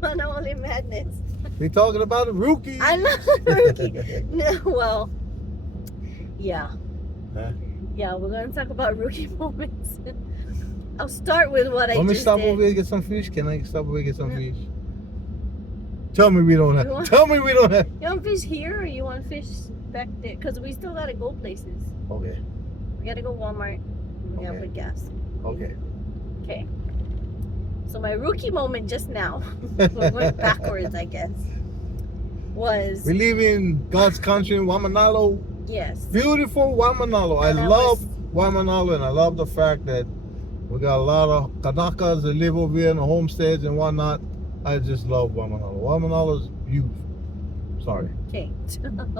Mana Only Madness. We talking about a rookie. I'm not a rookie. No, well, yeah. Huh? Yeah, we're going to talk about rookie moments. I'll start with what I Let me just stop did. over here and get some fish. Can I stop over here and get some fish? Tell me we don't You have. want- Tell me we don't have. You want fish here or you want fish back there? Because we still got to go places. Okay. We got to go Walmart. We got to Okay. put gas. Okay. Okay. So my rookie moment just now, we went backwards, I guess, was, We live in God's country, Waimanalo. yes. Beautiful Waimanalo. I And I love was- Waimanalo, and I love the fact that we got a lot of Kanakas that live over here in the homesteads and whatnot. I just love Waimanalo. Waimanalo is beautiful. Sorry. Okay.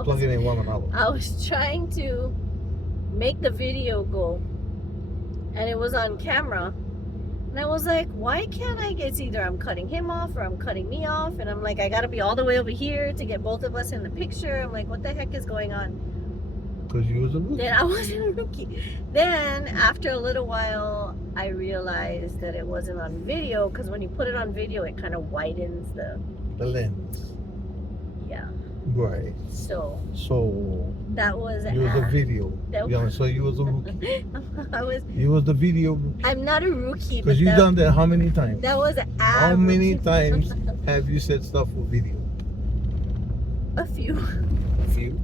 Plug it in Waimanalo. I was trying to make the video go, and it was on camera. And I was like, why can't I get, it's either I'm cutting him off or I'm cutting me off. And I'm like, I gotta be all the way over here to get both of us in the picture. I'm like, what the heck is going on? Because you was a rookie. Then I wasn't a rookie. Then after a little while, I realized that it wasn't on video, because when you put it on video, it kind of widens the, The lens. yeah. Right. So So that was, you was a video. That You know, so you was a rookie. I was, You was the video I'm not a rookie, but because you that, done that how many times? that was How many average. times have you said stuff for video? A few. A few.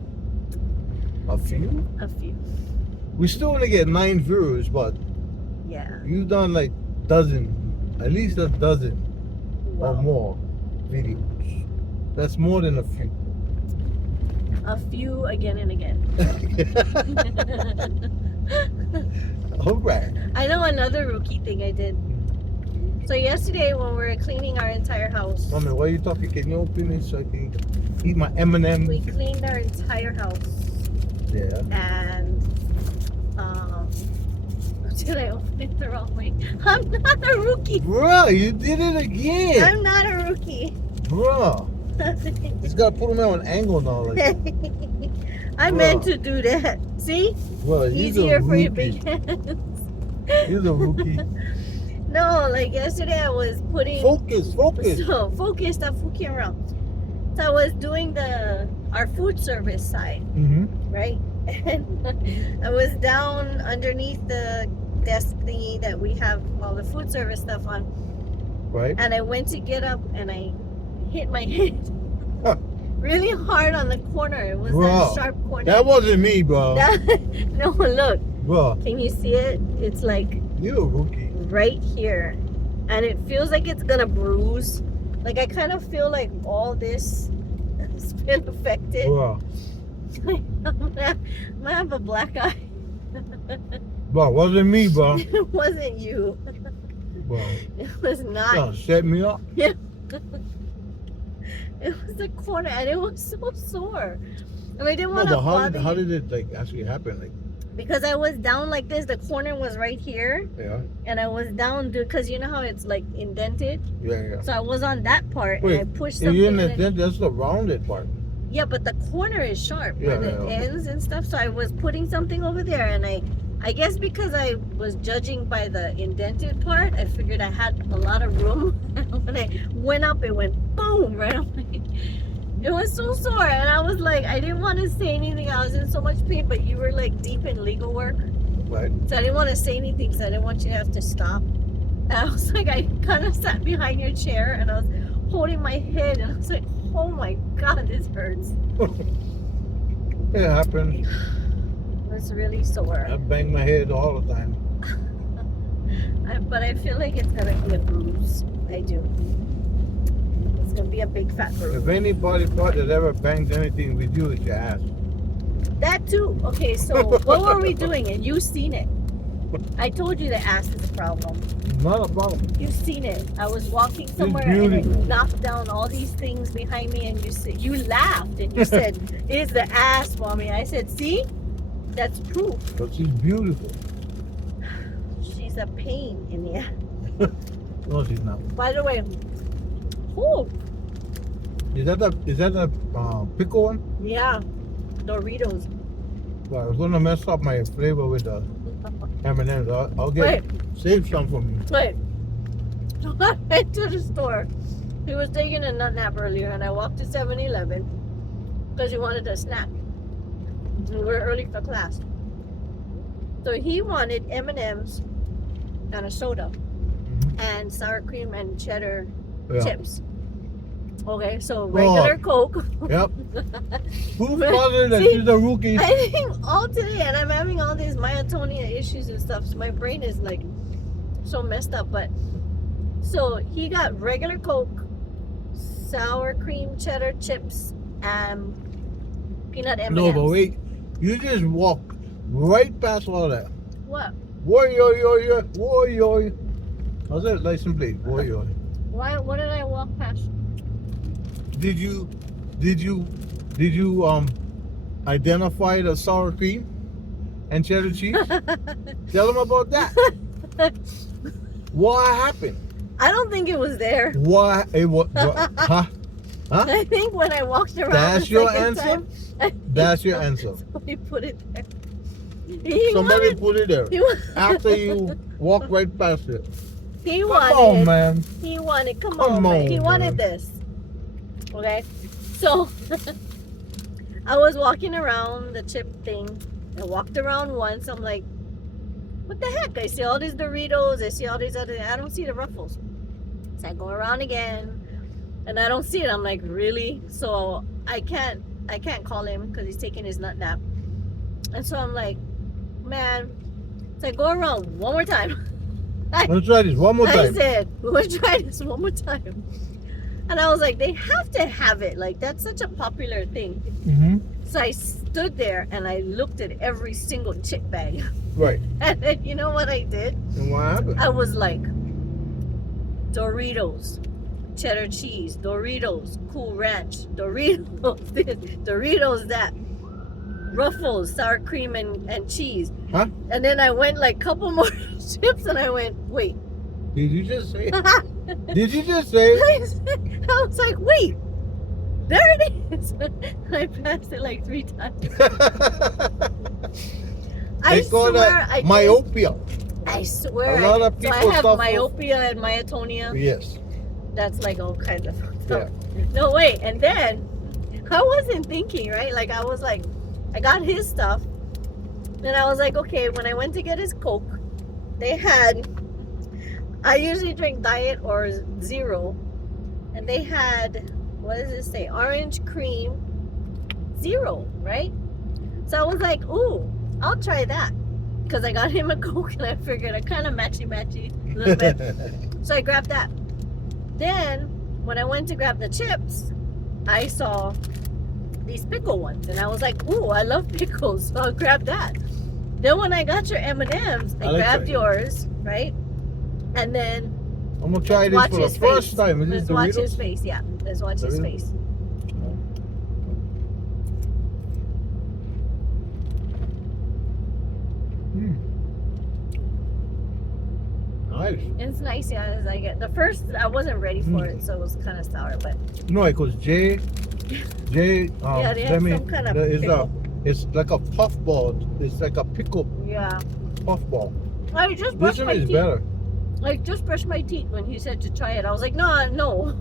A few. A few. We still only get 9 viewers, but Yeah. you done like dozen, at least a dozen or Well, more videos. That's more than a few. a few again and again. All right. I know another rookie thing I did. So yesterday when we were cleaning our entire house, Mommy, why are you talking? Can you open it so I can eat my M&M? we cleaned our entire house, Yeah. and did I open it the wrong way? I'm not a rookie. Bruh, you did it again. I'm not a rookie. Bruh. Just gotta put them at an angle now. Like, I meant to do that. See? well, he's Easier a for your rookie. big hands. He's a rookie. No, like yesterday I was putting Focus. so focus, stop fucking around. So I was doing our food service side, Mm-hmm. right? And I was down underneath the desk thingy that we have all the food service stuff on, Right. and I went to get up and I hit my head Huh. really hard on the corner. It was Bro, that sharp corner. That wasn't me, bro. No, look, Bro, can you see it? It's like you're a rookie. right here, and it feels like it's gonna bruise. Like I kind of feel like all this has been affected. Bro, I'm gonna have a black eye. bro, wasn't me, bro. It wasn't you. Bro, It was not. you set me up. It was the corner, and it was so sore. And I didn't No, want to but bother how you did it like actually happen? Like, because I was down like this. The corner was right here, yeah, and I was down because you know how it's like indented. yeah. So I was on that part, Wait, and I pushed If something. you're in and the that's the rounded part. yeah, but the corner is sharp Yeah, where the yeah. ends and stuff. So I was putting something over there, and I guess because I was judging by the indented part, I figured I had a lot of room. When I went up, it went boom right on my. It was so sore, and I was like, I didn't want to say anything. I was in so much pain, but you were like deep in legal work, Right. so I didn't want to say anything. So I didn't want you to have to stop. And I was like, I kind of sat behind your chair, and I was holding my head, and I was like, oh my god, this hurts. It happened. It was really sore. I bang my head all the time. But I feel like it's gonna be a bruise. I do. It's gonna be a big fat bruise. If anybody thought that ever banged anything with you, it's your ass. That too. Okay, so what were we doing? And you seen it. I told you the ass is a problem. Not a problem. You've seen it. I was walking somewhere and it beautiful. knocked down all these things behind me, and you laughed and you said, "It's the ass, mommy." I said, "See, that's proof. But she's beautiful. She's a pain in the ass." No, she's not. By the way, oh Is that the pickle one? yeah, Doritos. Well, I was gonna mess up my flavor with the M&M's. I'll Wait, save some for me. wait. So I went to the store He was taking a nut nap earlier, and I walked to 7-Eleven because he wanted a snack. We were early for class. So he wanted M&M's and a soda and sour cream and cheddar Yeah. chips. Okay, so regular Coke. Yep. Who's bothered that See, she's a rookie? I think all today, and I'm having all these myotonia issues and stuff, so my brain is like so messed up. But so he got regular Coke, sour cream cheddar chips, and peanut M&Ms. No, but wait. You just walked right past all that. What? Warrior. How's that license plate? Warrior. Why? What did I walk past? Did you identify the sour cream and cheddar cheese? Tell them about that. What happened? I don't think it was there. Why? Huh? I think when I walked around. That's the your second answer? time, That's your answer. somebody put it there. He Somebody wanted, put it there he, wa- after you walked right past it. he Come wanted. on, man. He wanted. Come Come on, man. on, He wanted man. this. Okay, so I was walking around the chip thing. I walked around once. I'm like, what the heck? I see all these Doritos. I see all these other. I don't see the Ruffles. So I go around again, and I don't see it. I'm like, really? So I can't call him because he's taking his nut nap. And so I'm like, man. So I go around one more time. Let's try this one more I time. said, we'll try this one more time. And I was like, they have to have it. Like, that's such a popular thing. Mm-hmm. So I stood there and I looked at every single chip bag. Right. And then you know what I did? And what happened? I was like, Doritos, cheddar cheese, Doritos, Cool Ranch, Doritos this, Doritos that, Ruffles, sour cream and cheese. Huh? And then I went like couple more chips and I went, wait. Did you just say? Did you just say? I was like, wait, there it is. I passed it like 3 times. I They call swear that I did. myopia. I swear A lot of so people I have suffer- myopia and myotonia. Yes. That's like all kinds of Yeah. No, wait, and then I wasn't thinking, right? Like I was like, I got his stuff. And I was like, okay, when I went to get his Coke, they had, I usually drink diet or zero. And they had, what does it say? Orange cream zero, right? So I was like, ooh, I'll try that. Because I got him a Coke and I figured I kind of matchy a little bit. So I grabbed that. Then, when I went to grab the chips, I saw these pickle ones. And I was like, ooh, I love pickles. So I'll grab that. Then when I got your M&Ms, I I like grabbed that. yours, right? And then I'm gonna try this watch for the his first face. time. Is Let's this watch Doritos? his face. Yeah, let's watch his Doritos? face. Nice. It's nice, yeah. As I get the first, I wasn't ready for it, so it was kind of sour. But No, because Jay, yeah, they have some kind of pickle. it's like a puffball. It's like a pickle Yeah, puffball. I just This brushed one my is teeth. better. I just brushed my teeth when he said to try it. I was like, no.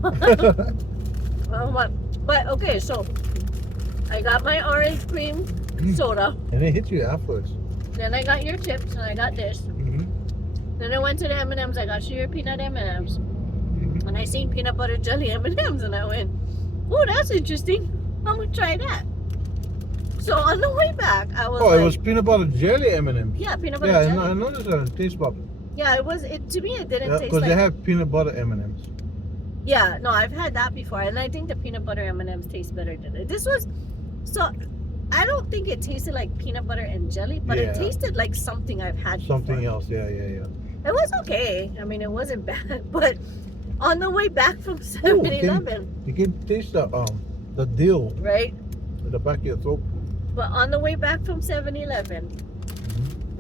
But okay, so I got my orange cream soda. And it hits you afterwards. Then I got your chips, and I got this. Mm-hmm. Then I went to the M&Ms. I got you your peanut M&Ms. Mm-hmm. And I seen peanut butter jelly M&Ms, and I went, oh, that's interesting. I'm gonna try that. So on the way back, I was Oh, like, it was peanut butter jelly M&M's. yeah, peanut butter Yeah, jelly. I noticed that it tastes butter. Yeah, it was. It to me, it didn't Yeah, taste because like. they have peanut butter M&Ms. Yeah, no, I've had that before, and I think the peanut butter M&Ms taste better than it. This was, so I don't think it tasted like peanut butter and jelly, but it Yeah. tasted like something I've had Something before. else. Yeah. It was okay. I mean, it wasn't bad, but on the way back from Ooh, 7-Eleven, You can taste the dill right? in the back of your throat. But on the way back from 7-Eleven,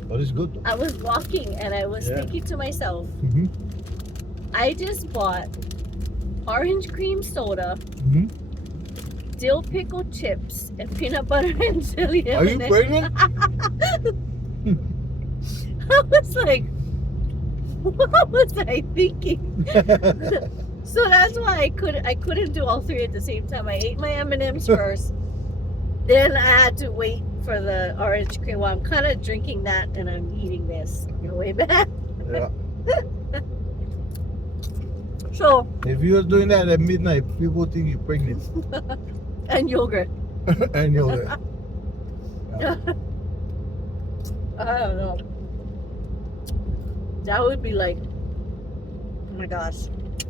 But it's good though. I was walking and I was Yeah. thinking to myself, Mm-hmm. I just bought orange cream soda, Mm-hmm. dill pickle chips, and peanut butter and jelly Are you M&Ms. pregnant? I was like, what was I thinking? So that's why I couldn't do all three at the same time. I ate my M&Ms first. Then I had to wait for the orange cream. Well, I'm kind of drinking that and I'm eating this on the way back. Yeah. So, If you're doing that at midnight, people think you're pregnant. and yogurt. And you're like, I don't know. That would be like, oh my gosh.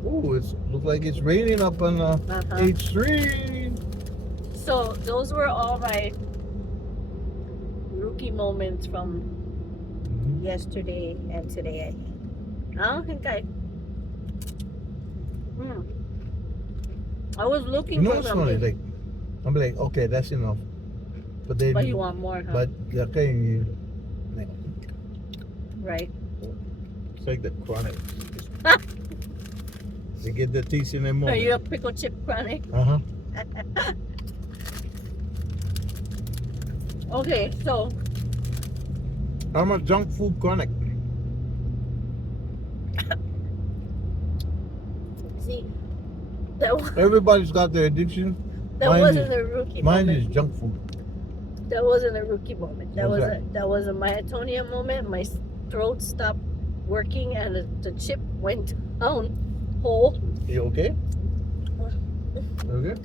oh, it looks like it's raining up on H3. So those were all my rookie moments from yesterday and today. I don't think I was looking You know for what's something. funny? Like, I'm like, okay, that's enough. But then, But you want more, huh? but okay, like, Right. it's like the chronic. They get the teeth in them. Are you a pickle chip chronic? Uh-huh. Okay, so I'm a junk food chronic. see, that, Everybody's got their addiction. that Mine wasn't is- a rookie Mine moment. is junk food. That wasn't a rookie moment. That What's was a myotonia moment. My throat stopped working and the chip went down whole. You okay? Okay.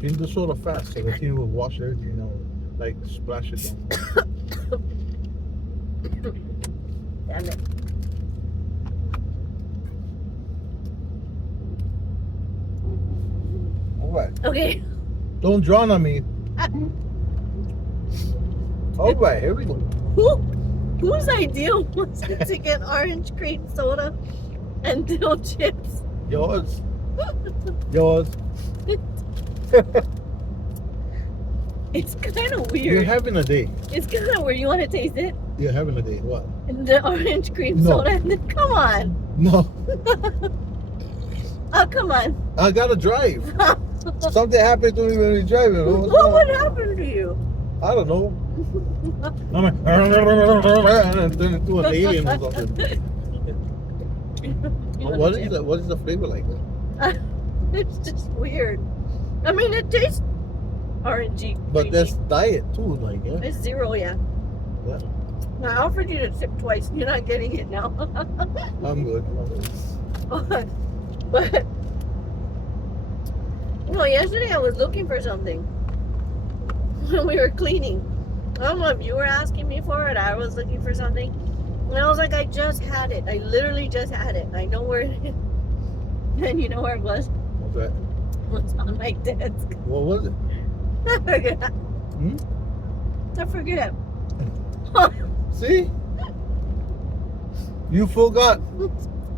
Drink the soda fast so the thing will wash everything, you know, like splash it down. Damn it. All right. Okay. Don't drown on me. All right, here we go. Whose idea was it to get orange cream soda and dill chips? Yours. Yours. It's kind of You're weird. having a day. It's kind of weird. You want to taste it? You're having a day. What? The orange cream No. soda. Come on. No. Oh, come on. I gotta drive. Something happened to me when we driving. What would happen to you? I don't know. I'm like, and turn into an alien or something. What is that? What is the flavor like? It's just weird. I mean, it tastes orangey. But creamy. that's diet too, like yeah. It's zero, yeah. Yeah. I offered you to sip twice. You're not getting it now. I'm good. But no, yesterday I was looking for something when we were cleaning. I don't know if you were asking me for it. I was looking for something, and I was like, I just had it. I literally just had it. I know where it is. And you know where it was? What's that? It was on my desk. What was it? I forget. I forget. See? You forgot.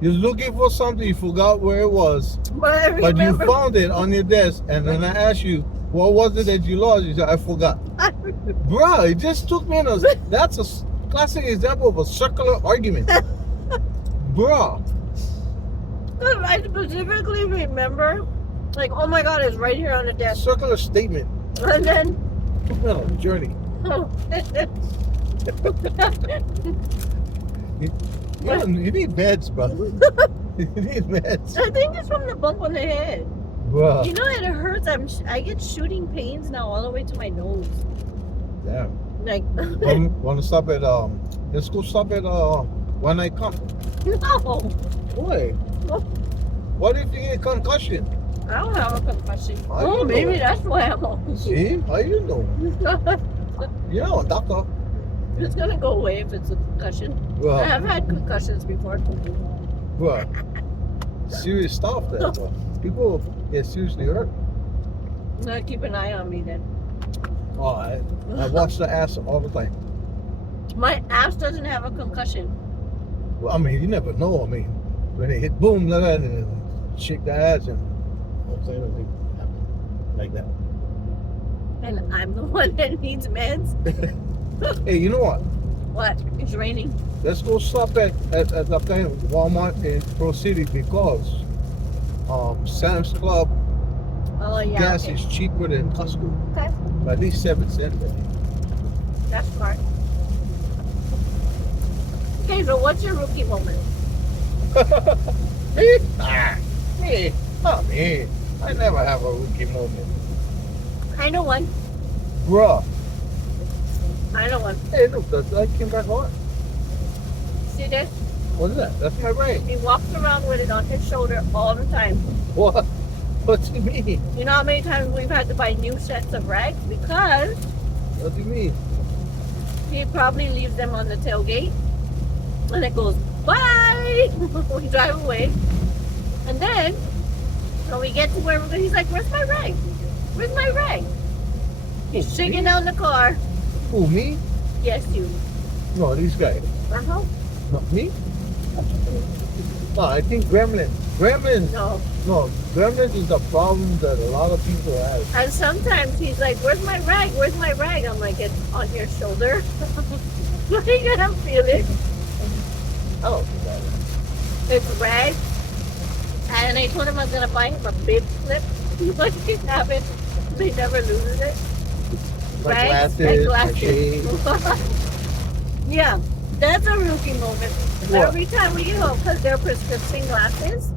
You're looking for something, you forgot where it was. But I But you remember. found it on your desk, and then I asked you, what was it that you lost? You said, I forgot. Bruh, it just took me in a... That's a classic example of a circular argument. Bruh. I specifically remember, like, oh my god, it's right here on the desk. Circular statement. And then, Took me on a journey. Yeah, you need meds, bro. You need meds. I think it's from the bump on the head. Bruh. You know, it hurts. I get shooting pains now all the way to my nose. Damn. Like, Want to stop at, let's go stop at, One Night Camp. no. Boy. What if you get a concussion? I don't have a concussion. I Oh, don't maybe know. that's why I'm on. See? How you know? You know, doctor. It's gonna go away if it's a concussion. I Bruh. have had concussions before. Bruh. Serious stuff there, bro. People get seriously hurt. Now keep an eye on me then. Oh, I watch the ass all the time. My ass doesn't have a concussion. Well, I mean, you never know. I mean, when they hit boom, like that, and shake the ass, and all of a sudden it happen like that. And I'm the one that needs meds. Hey, you know what? What? It's raining. Let's go stop at the kind of Walmart in Pro City because Sam's Club Oh, yeah. gas okay. is cheaper than Costco. Okay. By at least 7 cents. That's smart. Okay, so what's your rookie moment? Me? Ah, me. Not me. I never have a rookie moment. I know one. Bruh. I know one. Hey, look, that's like came back on. See this? What is that? That's my ring. He walks around with it on his shoulder all the time. What? What do you mean? You know how many times we've had to buy new sets of rags? Because What do you mean? he probably leaves them on the tailgate. And it goes, bye! We drive away. And then, when we get to where we're going, he's like, where's my rag? Where's my rag? He's shaking down the car. Who, me? Yes, you. No, these guys. Uh-huh. Not me? No, I think Gremlin. Gremlin. No. No, Gremlin is the problem that a lot of people have. And sometimes he's like, where's my rag? Where's my rag? I'm like, it's on your shoulder. You're gonna feel it. I don't think that is. It's rag. And I told him I was gonna buy him a bib clip. But he haven't. He never loses it. My Rags glasses, and my shades. Yeah, that's a rookie moment. What? Every time we get home, because they're prescription glasses.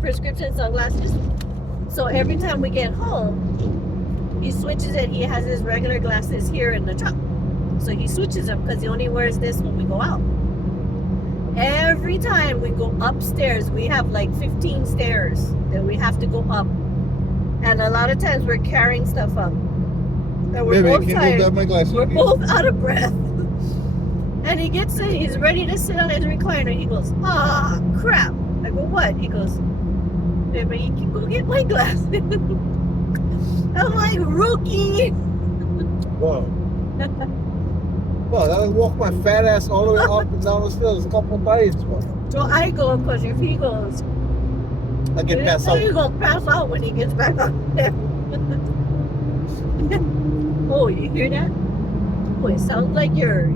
Prescription sunglasses. So every time we get home, he switches it. He has his regular glasses here in the truck. So he switches them because he only wears this when we go out. Every time we go upstairs, we have like 15 stairs that we have to go up. And a lot of times we're carrying stuff up. And we're Baby, both can you tired. go grab my glasses? We're please? both out of breath. And he gets in, he's ready to sit on his recliner. He goes, ah, crap. I go, what? He goes, baby, you can go get my glasses. I'm like, rookie. Wow. Well, I walk my fat ass all the way up and down the stairs a couple times. Bro. So I go, because if he goes, I get passed out. he's going to pass out when he gets back up there. Oh, you hear that? Oh, it sounds like you're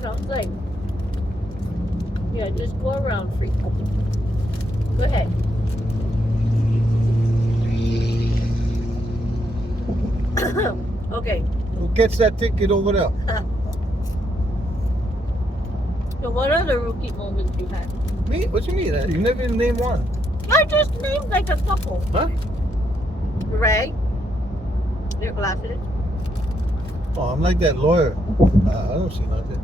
sounds like, yeah, just go around free. Go ahead. Okay, Who gets that ticket over there? so what other rookie moments you had? Me? What you mean? You never even named one. I just named like a couple. Huh? Ray, their glasses. Oh, I'm like that lawyer. I don't see nothing.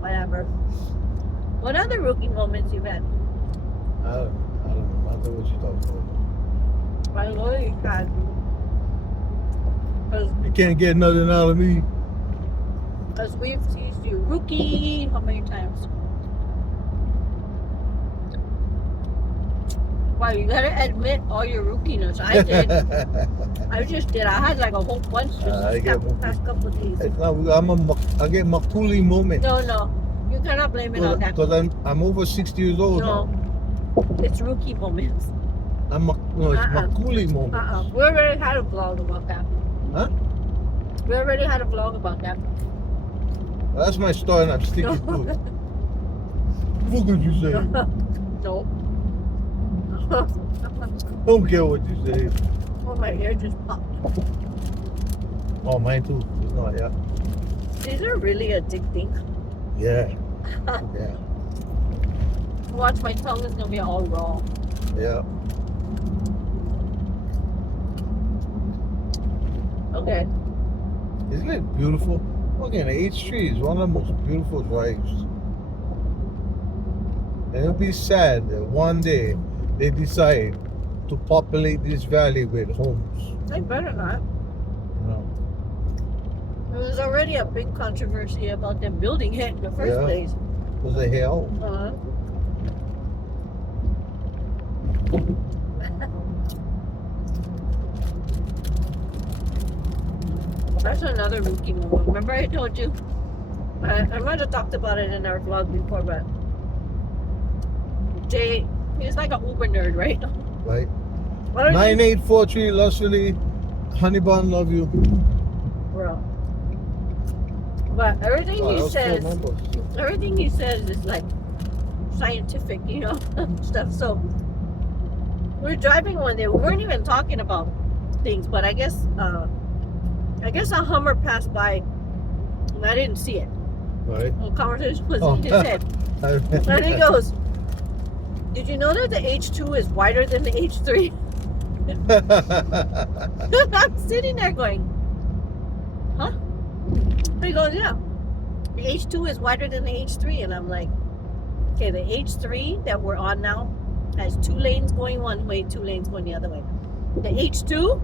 Whatever. What other rookie moments you've had? I don't know. I don't know what you're talking about. I know you had. You can't get nothing out of me. Because we've teased you rookie how many times? Wow, you gotta admit all your rookiness. I did. I just did. I had like a whole bunch I just get the past couple of days. It's not, I get Makuli moment. No, no. You cannot blame it on that. Because I'm over 60 years old No. now. It's rookie moments. No, it's Makuli moment. We already had a vlog about that. Huh? We already had a vlog about that. That's my story and I'm sticking to it. What could you say? No. Don't care what you say. Oh, my hair just popped. Oh, mine too. It's not, yeah. These are really addicting. Yeah. Yeah. Watch, my tongue is gonna be all raw. Yeah. Okay. Isn't it beautiful? Look at the H3 is one of the most beautiful drives. And it'll be sad that one day they decide to populate this valley with homes. They better not. You know? There's already a big controversy about them building it in the first Yeah. place. Because of hell. That's another rookie moment. Remember I told you? I might have talked about it in our vlog before, but Jay, he's like an Uber nerd, right? Right? Why don't you, 9843 Leslie, Honey Bun, love you. bro? But everything Wow, he those says, four numbers. everything he says is like scientific, you know, stuff. So we're driving one day. We weren't even talking about things, but I guess I guess a Hummer passed by and I didn't see it. Right. The conversation was Oh. in his head. And he goes, "Did you know that the H2 is wider than the H3?" I'm sitting there going, "Huh?" He goes, "Yeah. The H2 is wider than the H3." And I'm like, okay, the H3 that we're on now has 2 lanes going one way, 2 lanes going the other way. The H2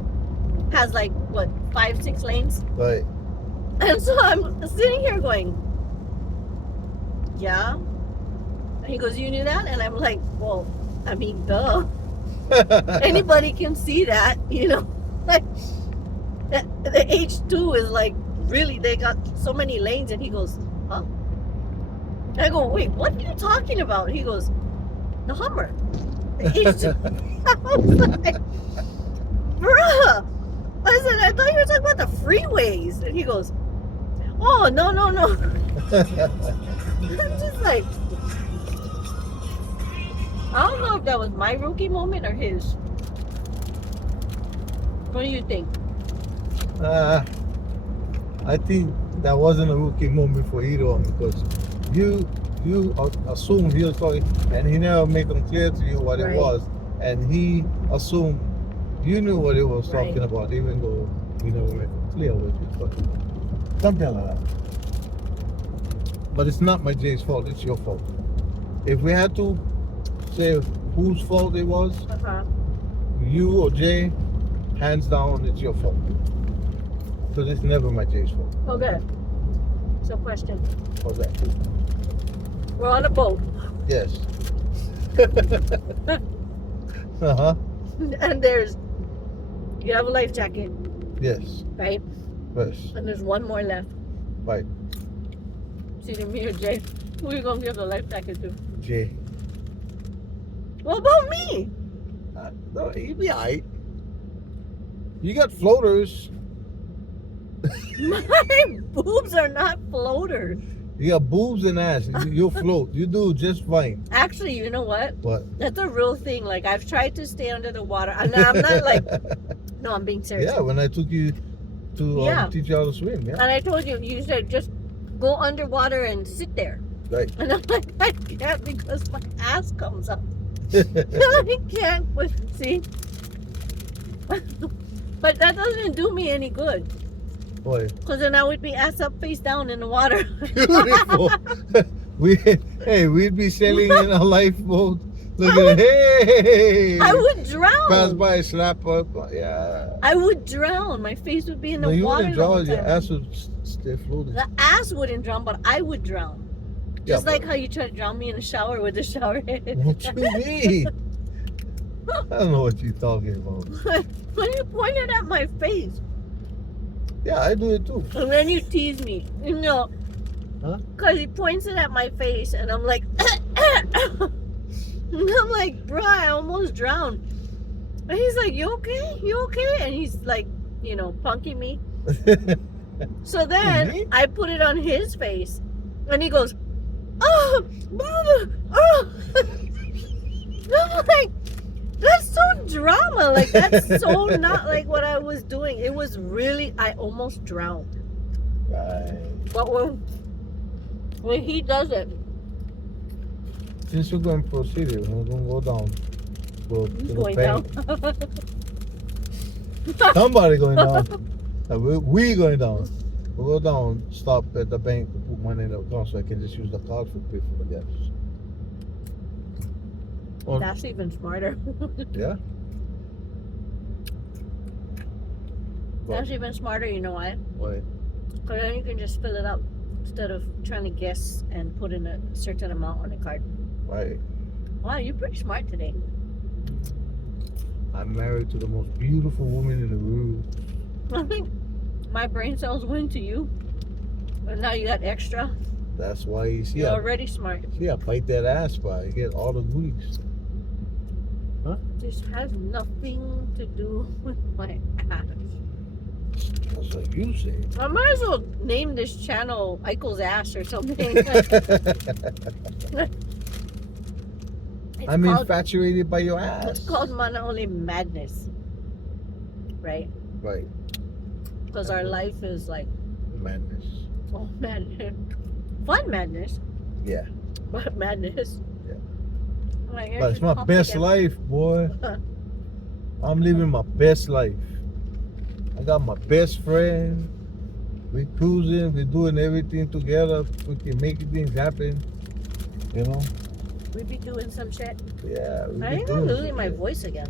has like, what, 5, 6 lanes? Right. And so I'm sitting here going, yeah. And he goes, "You knew that?" And I'm like, well, I mean, duh. Anybody can see that, you know. Like, the H2 is like, really, they got so many lanes. And he goes, "Huh?" And I go, "Wait, what are you talking about?" He goes, "The Hummer. The H2. I was like, bruh. I said, "I thought you were talking about the freeways." And he goes, "Oh, no, no, no." I'm just like, I don't know if that was my rookie moment or his. What do you think? I think that wasn't a rookie moment for either one because you assumed he was talking and he never made them clear to you what Right. it was, and he assumed you knew what it was Right. talking about, even though you never made it clear what he was talking about. Something like that. But it's not my Jay's fault; it's your fault. If we had to say whose fault it was, you or Jay, hands down, it's your fault. Because it's never my Jay's fault. Okay. So, question. How's that? We're on a boat, Yes. Uh-huh. and you have a life jacket, Yes. right? Yes. And there's one more left. Right. It's either me or Jay. Who are you gonna give the life jacket to? Jay. What about me? No, he'd be alright. You got floaters. My boobs are not floaters. You got boobs and ass. You'll float. You do just fine. Actually, you know what? What? That's a real thing. Like, I've tried to stay under the water. And I'm not like, no, I'm being serious. Yeah, when I took you to Yeah. teach you how to swim, yeah. And I told you, you said just go underwater and sit there. Right. And I'm like, I can't because my ass comes up. I can't. But see? But that doesn't do me any good. Boy. Because then I would be ass up, face down in the water. Beautiful. We'd be sailing in a lifeboat. Look at hey. I would drown. Pass by, slap up. Yeah. I would drown. My face would be in the No, you water. wouldn't the whole drown. Your time. ass would stay floating. The ass wouldn't drown, but I would drown. Yeah, Just like but- how you try to drown me in the shower with the shower head. What you mean? I don't know what you're talking about. When you pointed at my face, Yeah, I do it too. and then you tease me, you know, Huh? because he points it at my face, and I'm like, and I'm like, bro, I almost drowned. And he's like, "You okay? You okay?" And he's like, you know, punking me. So then Me? I put it on his face, and he goes, "Oh, oh." I'm like, that's so drama. Like, that's so not like what I was doing. It was really, I almost drowned. Right. But when he does it, Since we're going to proceed, we're going to go down. Go to he's the going bank. down. Somebody going down. We going down. We'll go down, stop at the bank, put money in the account so I can just use the card for pay for the gas. Or, That's even smarter. yeah? That's even smarter, you know why? Why? Because then you can just fill it up instead of trying to guess and put in a certain amount on the card. Right. Wow, you're pretty smart today. I'm married to the most beautiful woman in the room. I think my brain cells went to you, but now you got extra. That's why you see You're I already smart. bite that ass by. You get all the goodies. This has nothing to do with my ass. That's what you say. I might as well name this channel Eichel's Ass or something. It's I'm called, infatuated by your ass. it's called Mana Only Madness. Right? Right. Because our life is like, Madness. oh, madness. Fun madness, Yeah. but madness. Yeah. My ears But it's just my popped best again. life, boy. I'm living my best life. I got my best friend. We cruising. We're doing everything together. We can make things happen. You know? We be doing some shit. Yeah. we I be think I'm doing losing some my shit. voice again.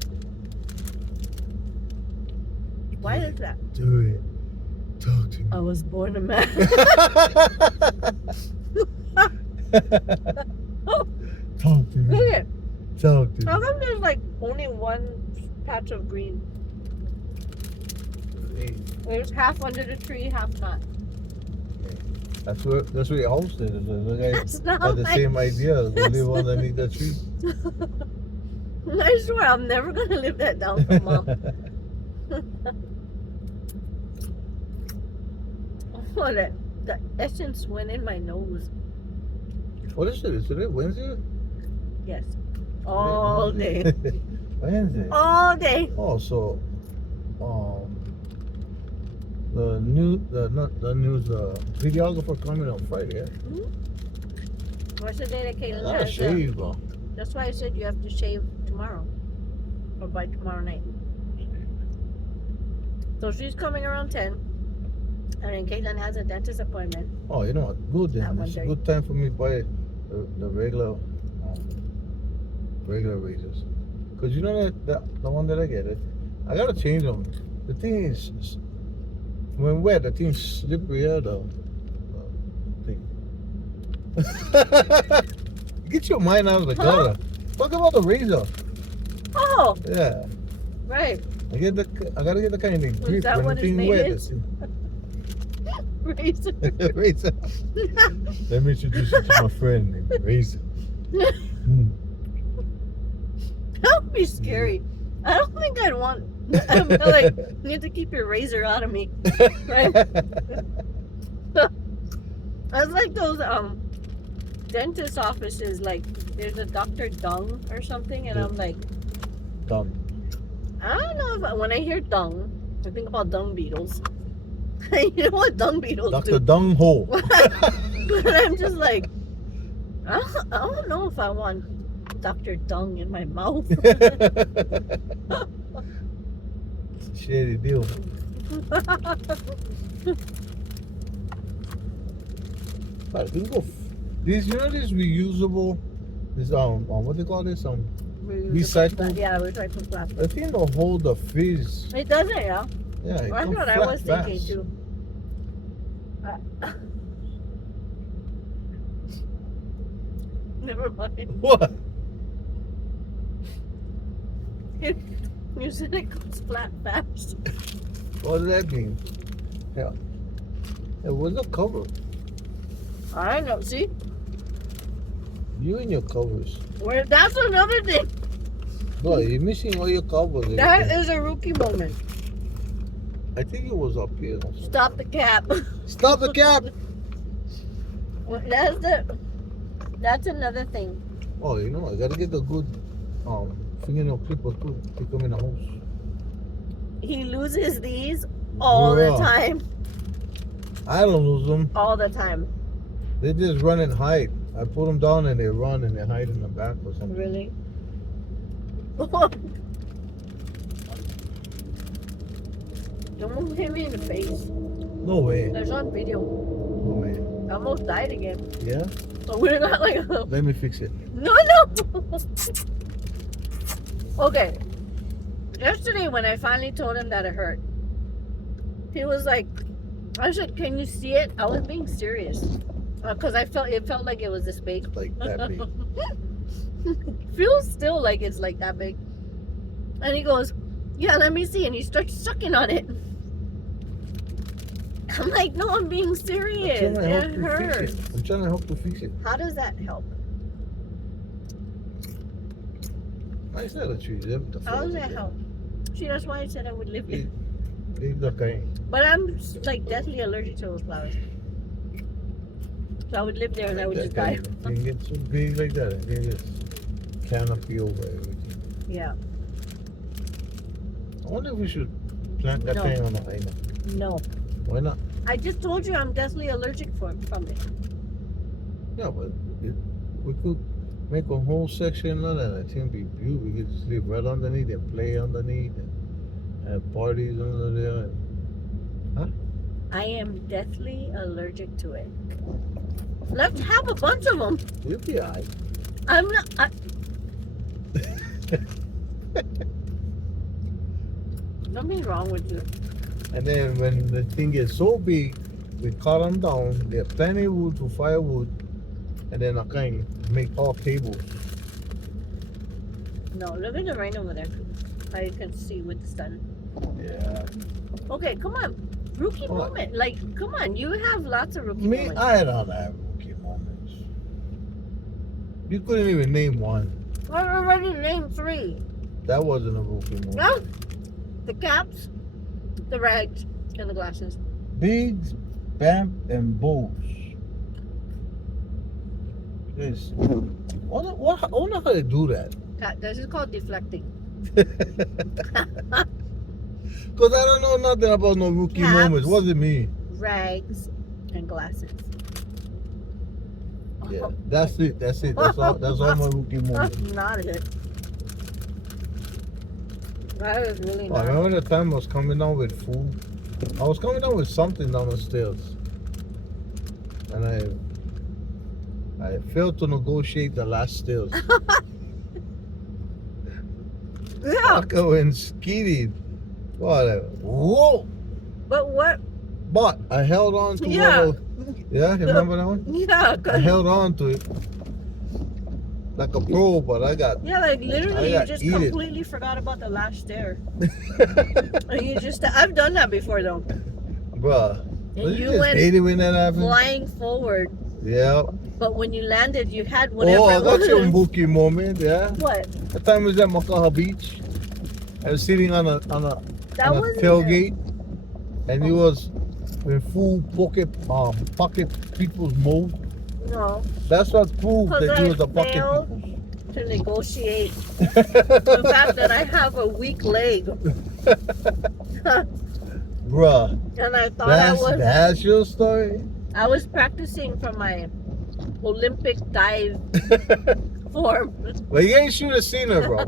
Why is that? Do it. Talk to me. I was born a man. Talk to me. Look at it. Talk to How me. come there's like only one patch of green? There's half under the tree, half not. That's where your house is. The guy That's not had the my- same idea. They live underneath the tree. I swear I'm never gonna live that down for mom. Oh, the essence went in my nose. What is it? Is today Wednesday? Yes. All day. Wednesday. All day. Oh, so the videographer coming on Friday. Yeah? What's the day that Caitlin Not a has? shave, bro. That's why I said you have to shave tomorrow. Or by tomorrow night. So she's coming around 10. And then Caitlin has a dentist appointment. Oh, you know what? Good At then. It's a 1:30. good time for me to buy the regular razors. Cause you know that the one that I get it, I gotta change them. The thing is, when wet, the thing's slippery. The thing. Get your mind out of the gutter. Talk about the razor. Oh, Yeah, right. I gotta get the kind of grip that when what the his thing name wet. is? Razor. Razor. Let me introduce you to my friend named Razor. Hmm. That would be scary. I don't think I'd want. I'm like, you need to keep your razor out of me. Right? That's like those dentist offices. Like, there's a Dr. Dung or something, and Yeah. I'm like, Done. I don't know if when I hear dung, I think about dung beetles. You know what dung beetles Dr. do? Dung Ho. But I'm just like, I don't know if I want Dr. Dung in my mouth. Shitty deal. But we can go. These, you know, these reusable. This what do you call this? Recycle? Yeah, recycle plastic. I think it'll hold the fizz. It doesn't, yeah. Yeah, it That's comes what I flat was thinking fast. too. Never mind. What? You said it goes flat fast. What does that mean? Yeah. It was a cover. I know. See, You and your covers. that's another thing. Boy, you're missing all your covers. That is a rookie moment. I think it was up here. Stop the cap. Stop the cap! That's another thing. Oh, you know, I gotta get the good fingernail clipper too. They come in the house. He loses these all the Bruh. time. I don't lose them. All the time. They just run and hide. I put them down and they run and they hide in the back or something. Really? Don't hit me in the face. No way. There's on video. No way. I almost died again. Yeah? So we're not like a... Let me fix it. No. Okay. Yesterday when I finally told him that it hurt, he was like, I said, can you see it? I was being serious. Because it felt like it was this big. Like that big. Feels still like it's like that big. And he goes, yeah, let me see. And he starts sucking on it. I'm like, no, I'm being serious. I'm trying to help It you hurts. fix it. I'm trying to help you fix it. How does that help? I said that you live the How does that help? See, that's why I said I would live here. Leave the kind. But I'm like deathly allergic to those flowers. So I would live there and I would just die. Can get so big like that. They just canopy over everything. Yeah. I wonder if we should plant that No. thing on the island. No. Why not? I just told you I'm deathly allergic from it. Yeah, but we could make a whole section on that. It's gonna be beautiful. We could just live right underneath and play underneath and have parties under there. I am deathly allergic to it. Let's have a bunch of them. You'll be alright. I'm not. Nothing wrong with you. And then when the thing gets so big, we cut them down, get plenty of wood to firewood, and then I can make all tables. No, look at the rain over there. How you can see with the sun. Yeah. Okay, come on. Rookie What? moment. Like, come on. You have lots of rookie Me, moments. I don't have rookie moments. You couldn't even name one. I already named 3. That wasn't a rookie moment. No. The caps, the rags, and the glasses. Bigs, Bamp, and Bows. Yes. I wonder how they do that. This is called deflecting. Because I don't know nothing about no rookie Caps. moments. What does it mean? Rags and glasses. Yeah, that's it. That's it. That's all my rookie moments. That's not it. That is really I not. remember the time I was coming down with food. I was coming down with something down the stairs. And I failed to negotiate the last stairs. Yeah, I went skidding. Whatever. Whoa! but what? But I held on to Yeah. one of, yeah, you remember that one? Yeah, I 'cause- held on to it like a pro, but I got yeah, like I literally, you got just eaten. completely forgot about the last stair. And you just, I've done that before though. bruh. And Don't you you just went hate it when that happens? flying forward, Yeah. but when you landed, you had whatever. Oh, I it got was. your Mbuki moment, yeah. What? The time we was at Makaha Beach. I was sitting on a That on a was tailgate, and he was in full pocket people's mode. No, That's what proved because that he I was a pocket failed people. to negotiate the fact that I have a weak leg, Bruh, and I thought that's your story. I was practicing for my Olympic dive form. But you ain't should have seen her, bro.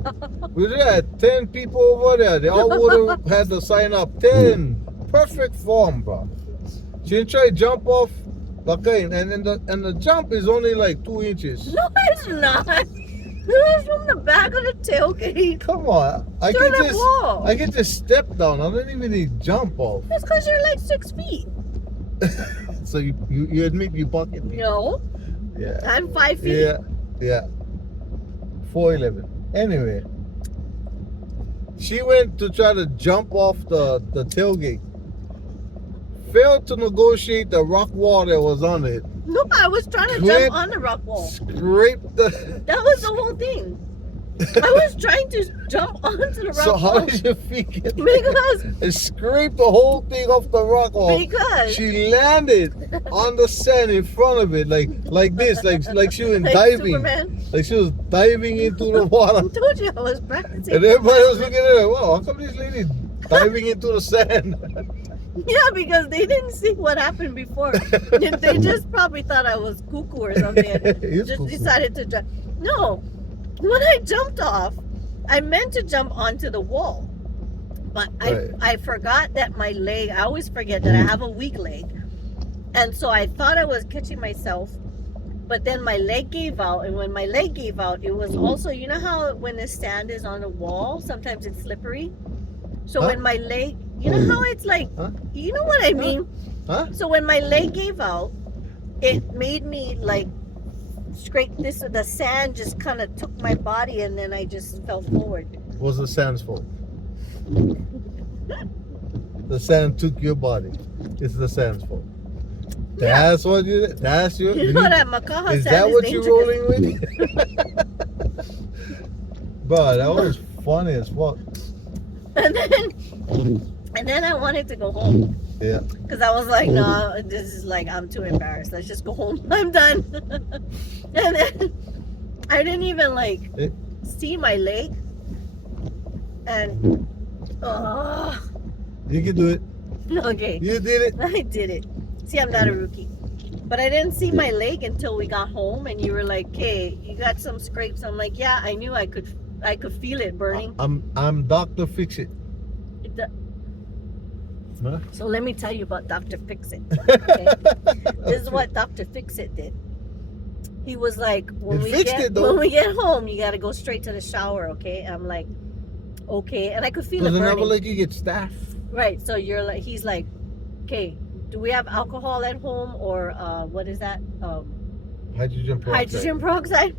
We had 10 people over there. They all would have had to sign up. 10. Perfect form, bro. She didn't try to jump off. Okay, and the jump is only like 2 inches. No, it's not. It was from the back of the tailgate Come on. I to can the just wall. I can just step down. I don't even need to jump off. It's because you're like 6 feet. So you admit you bucket me. No, Yeah. I'm 5 feet. Yeah. 4'11". Anyway, she went to try to jump off the tailgate. Failed to negotiate the rock wall that was on it. No, I was trying to Clip. jump on the rock wall. Scraped the. That was the whole thing. I was trying to jump onto the rock So how wall did your feet get there? because And scraped the whole thing off the rock wall. because She landed on the sand in front of it, like this, like she was like diving, Superman. like she was diving into the water. I told you I was practicing. And everybody was looking at her. Wow, how come this lady diving into the sand? Yeah, because they didn't see what happened before. They just probably thought I was cuckoo or something. And You're just cuckoo. decided to jump. No, when I jumped off, I meant to jump onto the wall, but Right. I forgot that my leg. I always forget that I have a weak leg, and so I thought I was catching myself. But then my leg gave out, and when my leg gave out, it was also, you know how when the sand is on the wall, sometimes it's slippery. So Huh? when my leg, you know how it's like, Huh? you know what I mean? Huh? So when my leg gave out, it made me like scrape this. The sand just kind of took my body, and then I just fell forward. Was the sand's fault? The sand took your body. It's the sand's fault. Yeah. That's what you. That's your. You know that Makaha Is sand that is what dangerous. you're rolling with? Bro, that was funny as fuck. And then I wanted to go home Yeah. because I was like, no, this is like I'm too embarrassed. Let's just go home. I'm done. And then I didn't even like Eh. see my leg, and You can do it. Okay. You did it. I did it. See, I'm not a rookie. But I didn't see my leg until we got home, and you were like, "Hey, you got some scrapes." I'm like, "Yeah, I knew I could feel it burning." I'm Dr. Fix It. The- Huh? So let me tell you about Dr. Fix It. Okay? This is what Dr. Fix It did. He was like, when It we fixed get it, though. when we get home, you got to go straight to the shower, okay? I'm like, okay, and I could feel it Doesn't burning. ever like you get staph. Right. So you're like, he's like, okay, do we have alcohol at home or what is that? Hydrogen peroxide. Hydrogen peroxide.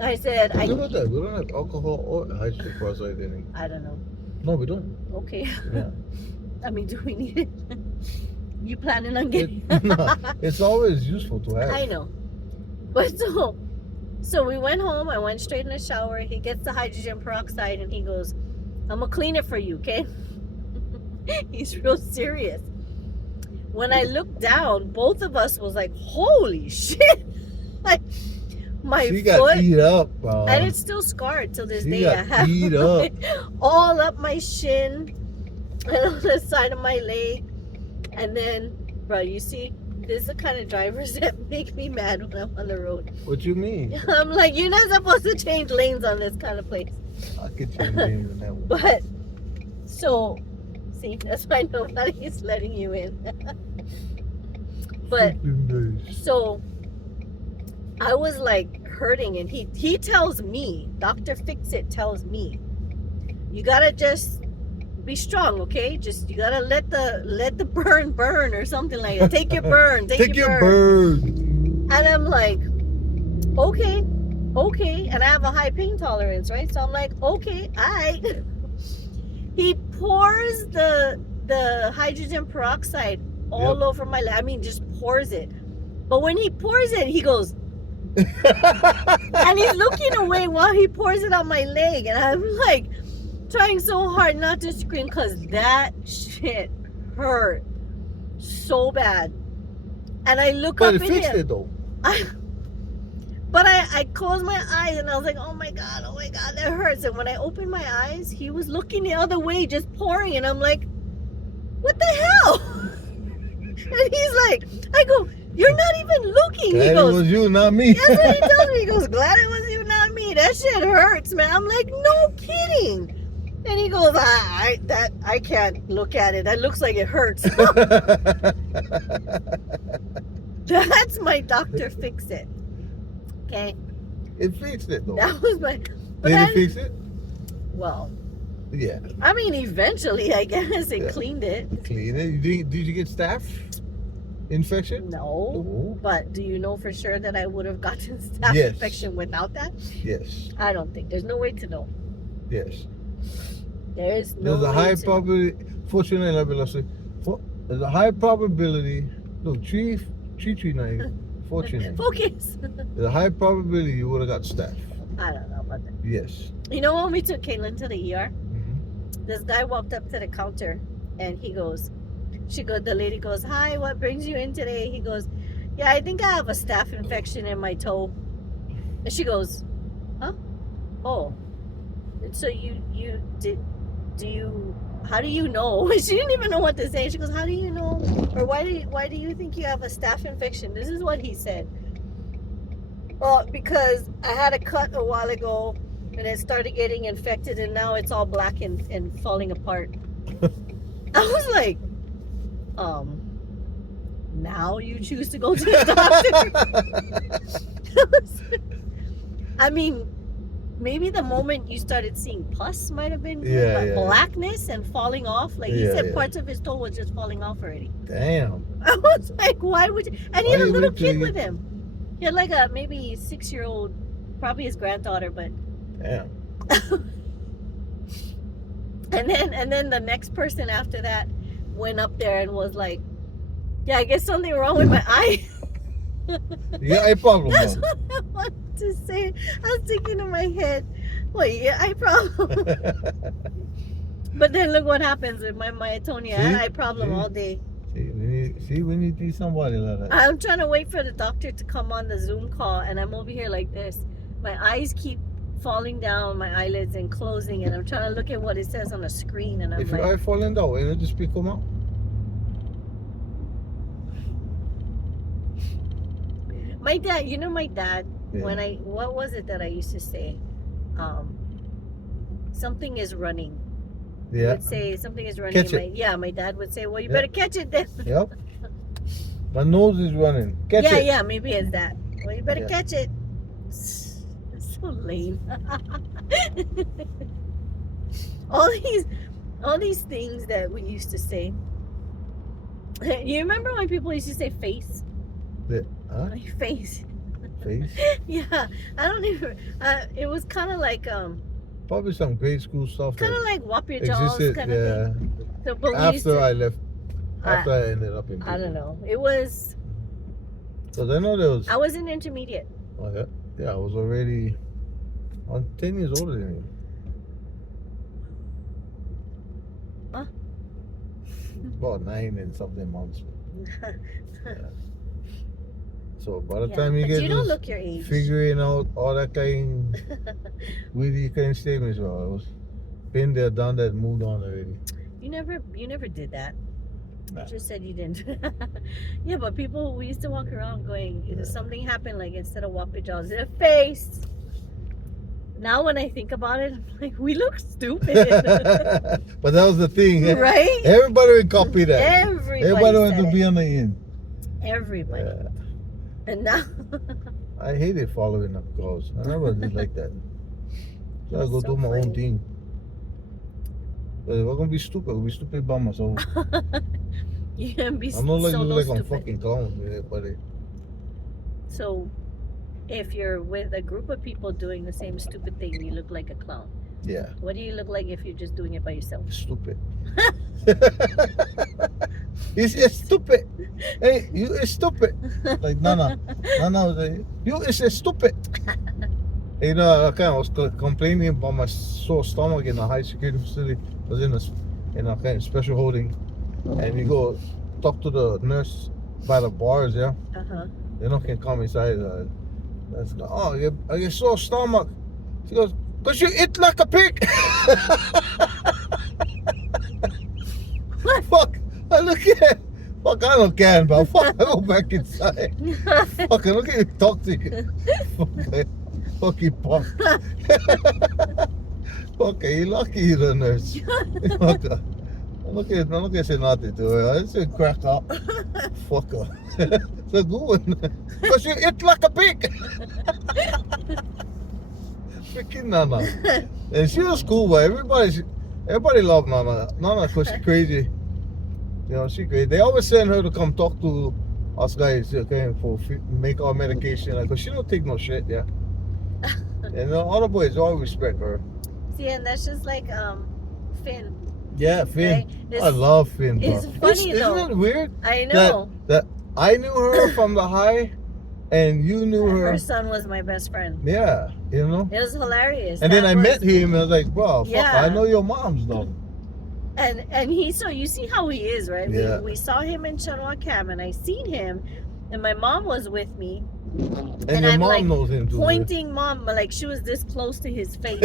I said, We don't have that. We don't have alcohol or hydrogen peroxide in it. I don't know. No, we don't. Okay. Yeah. I mean, do we need it? You planning on getting? No, it's always useful to have. I know. But so we went home. I went straight in the shower. He gets the hydrogen peroxide and he goes, "I'm gonna clean it for you, okay?" He's real serious. When I looked down, both of us was like, "Holy shit!" Like my She foot. got eat up, bro. And it's still scarred till this She day. got I have eat up. all up my shin and on the side of my leg. And then, bro, you see, this is the kind of drivers that make me mad when I'm on the road. What you mean? I'm like, you're not supposed to change lanes on this kind of place. I could change names in that one. But, so, see, that's why nobody's letting you in. But, so, I was like hurting, and he tells me, Dr. Fix It tells me, you gotta just be strong, okay? Just you gotta let the burn or something like that. Take your burn, take your burn. And I'm like, okay, and I have a high pain tolerance, right? So I'm like, okay, alright. He pours the hydrogen peroxide all over my leg. I mean, just pours it. But when he pours it, he goes. And he's looking away while he pours it on my leg, and I'm like trying so hard not to scream because that shit hurt so bad. And I look But up it at fixed him. it though. But I closed my eyes and I was like, oh my god, that hurts. And when I opened my eyes, he was looking the other way, just pouring, and I'm like, what the hell? And he's like, I go, you're not even looking. He Glad goes, it was you, not me. that's what he tells me. He goes, glad it was you, not me. That shit hurts, man. I'm like, no kidding. And he goes, I can't look at it. That looks like it hurts. That's my Dr. Fix It. Okay. It fixed it though. That was my. But Did then, it fix it? well, Yeah. I mean, eventually, I guess it Yeah. cleaned it. Clean it. Did you get staph infection? No. No. But do you know for sure that I would have gotten staph Yes. infection without that? Yes. I don't think. There's no way to know. Yes. There is no There's a way high to probability. Fortunately, there's a high probability. No, tree 9. Fortunate. Focus. There's a high probability you would have got staph. I don't know about that. Yes. You know when we took Caitlin to the ER? Mm-hmm. This guy walked up to the counter and he goes, the lady goes, hi, what brings you in today? He goes, yeah, I think I have a staph infection in my toe. And she goes, huh? Oh. And so how do you know? She didn't even know what to say. She goes, how do you know? Or why do you think you have a staph infection? This is what he said. Well, because I had a cut a while ago and it started getting infected and now it's all black and falling apart. I was like, now you choose to go to the doctor? I mean, maybe the moment you started seeing pus might have been blackness and falling off. Like he said, parts of his toe was just falling off already. Damn. I was like, why would you? And he Why had a you little wait till kid you- with him. He had like a maybe 6-year-old, probably his granddaughter, but. Damn. And then the next person after that went up there and was like, yeah, I guess something wrong with my eye. You got a problem, That's man. what I wanted to say. I was thinking in my head, wait, yeah, eye problem. But then look what happens with my myotonia. I had eye problem See? all day. See, we need somebody like that. I'm trying to wait for the doctor to come on the Zoom call, and I'm over here like this. My eyes keep falling down, my eyelids and closing, and I'm trying to look at what it says on the screen, and I'm If your like, eye falling down, it'll just come out. My dad, my dad, Yeah. what was it that I used to say? Something is running. He Yeah. would say something is running. Catch My dad would say, well, you Yeah. better catch it then. Yep. My nose is running. Catch yeah, it. yeah, maybe it's that. Well, you better Yeah. catch it. It's so lame. all these things that we used to say. You remember when people used to say face? Huh? Like face. Face? Yeah, I don't even. It was kind of like Probably some grade school stuff kind of that like whop your jaws existed. kind of Yeah. thing. So, but we used After to, I left. After I ended up in. I don't know. It was. Because I know there was. I was in intermediate. Oh, yeah. Yeah, I was already. I'm 10 years older than you. Huh? About 9 and something months. So by the Yeah, time you but get you don't to look your age. figuring out all that kind witty kind of statements, well, I was been there, done that, moved on already. You never did that. Nah. You just said you didn't. Yeah, but we used to walk around going, if something happened, like instead of whop your jaws, in the face. Now when I think about it, I'm like, we look stupid. But that was the thing. Right? Everybody would copy that. Everybody wanted said to it. be on the end. Everybody. Yeah. And now I hated following up girls. I never did like that. So I That's go so do my own funny. thing. But if I'm gonna be stupid, I'll be stupid by myself. you can be I'm not like solo look like I'm stupid. fucking clown with everybody. So if you're with a group of people doing the same stupid thing, you look like a clown. Yeah, What do you look like if you're just doing it by yourself? stupid. It's stupid. Hey, you is stupid. Like Nana was like, you is stupid. You know, I was complaining about my sore stomach in a high security facility. I was in a kind of special holding, and you go talk to the nurse by the bars. Yeah, Uh-huh. they don't can come inside. That's I get sore stomach. She goes, cause you eat like a pig. Fuck! I look at. Fuck! I don't care, but fuck! I go back inside. Fuck! I look at you, talk to you. Fuck you, punk. Fuck! You lucky you're the nurse. Fuck! I'm not gonna say nothing to her. I just say crack up. Fuck her. It's a good one. Cause you eat like a pig. Freaking Nana. And she was cool, but everybody loved Nana. Nana, cause she crazy. You know, she crazy. They always send her to come talk to us guys, okay, make our medication. Like, cause she don't take no shit, yeah. And the other boys all respect her. See, and that's just like Finn. Yeah, Finn. Right? I love Finn. Bro. It's funny though. Isn't it weird I know. that I knew her from the high, and you knew her? Her son was my best friend. Yeah, you know. It was hilarious. And then That I was- met him, and I was like, bro, fuck, Yeah. I know your mom's though. And he, so you see how he is, right? Yeah. We saw him in Chenwa Cam, and I seen him, and my mom was with me, And your I'm, mom like, knows him too. pointing mom, but like she was this close to his face.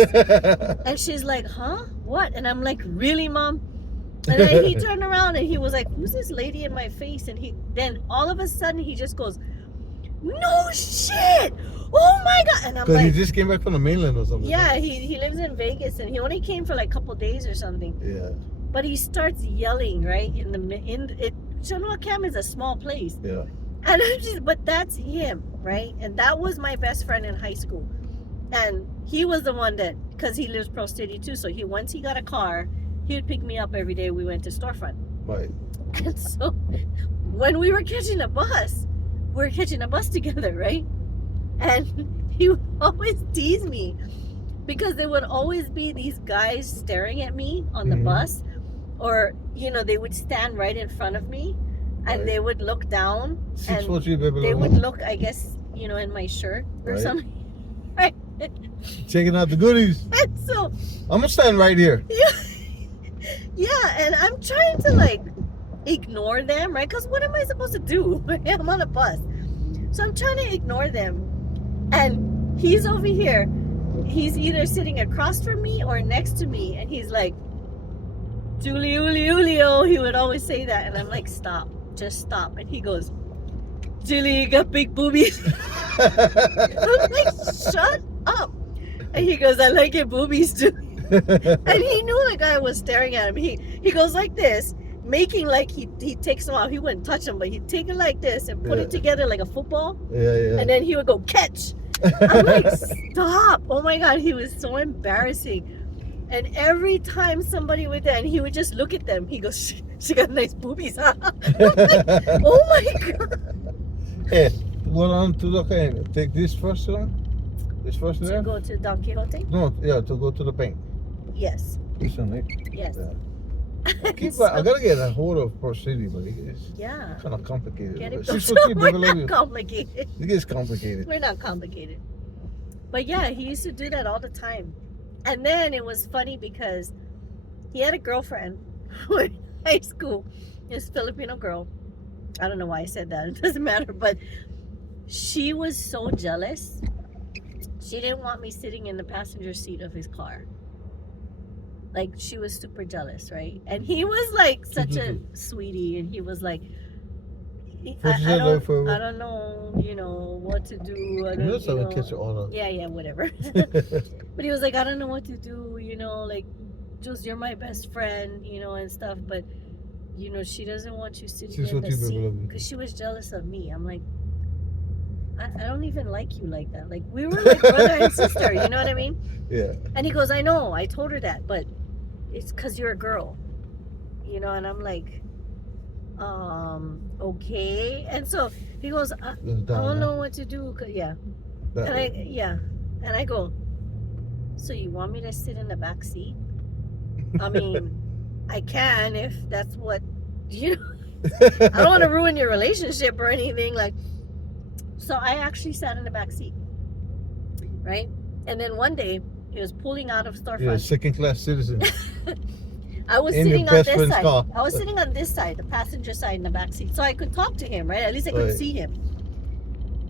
And she's like, huh? What? And I'm like, really, mom? And then he turned around and he was like, who's this lady in my face? And then all of a sudden he just goes, no shit! Oh my God! And I'm Because he like, just came back from the mainland or something. yeah, he lives in Vegas and he only came for like a couple days or something. Yeah, But he starts yelling, right? Chenwa Cam is a small place. yeah. And I'm just, but that's him, right? And that was my best friend in high school. And he was the one that, because he lives Pro City too, so once he got a car, he would pick me up every day. We went to Storefront. Right. And so when we were catching a bus, together, right? And he would always tease me because there would always be these guys staring at me on the Mhm. bus, or, they would stand right in front of me and Right. they would look down. 6'3", baby. They little would mama. look, I guess, in my shirt or Right. something. Right. Checking out the goodies. And so, I'm gonna stand right here. yeah, and I'm trying to like ignore them, right? Because what am I supposed to do? I'm on a bus. So I'm trying to ignore them. And he's over here. He's either sitting across from me or next to me. And he's like, Julio. He would always say that. And I'm like, stop. Just stop. And he goes, Jilly, you got big boobies. I'm like, shut up. And he goes, I like your boobies too. And he knew the guy was staring at him. He goes like this, making like he takes them out. He wouldn't touch them, but he'd take it like this and put it together like a football. Yeah. And then he would go catch. I'm like, stop. Oh my God, he was so embarrassing. And every time somebody would then, he would just look at them. He goes, she got nice boobies, huh? I'm like, oh my God. Hey, go on to the okay, take this first one. This first To there? go to Don Quixote? No, yeah, to go to the bank. Yes. This one, right? Yes. Yeah. So- I gotta get a hold of Port City, but it's Yeah. kind of complicated. Get it? But So 643, we're baby, love not you. complicated. It gets complicated. We're not complicated. But yeah, he used to do that all the time. And then it was funny because he had a girlfriend in high school. This Filipino girl. I don't know why I said that. It doesn't matter. But she was so jealous. She didn't want me sitting in the passenger seat of his car. Like, she was super jealous, right? And he was like such a sweetie. And he was like, I don't know, what to do. I don't, You know, kiss her all up. Yeah, whatever. But he was like, I don't know what to do, like, just you're my best friend, and stuff. But, she doesn't want you sitting in the seat because she was jealous of me. I'm like, I don't even like you like that. Like, we were like brother and sister, you know what I mean? Yeah. And he goes, I know, I told her that, but it's because you're a girl, and I'm like, okay. And so he goes, I don't know what to do. Yeah. And I go, so you want me to sit in the back seat? I mean, I can if that's what, I don't want to ruin your relationship or anything. Like, so I actually sat in the back seat, right? And then one day he was pulling out of storefront. You're a second-class citizen. I was In sitting your on best this friend's side. car. I was sitting on this side, the passenger side in the back seat, so I could talk to him, right? At least I could Right. see him.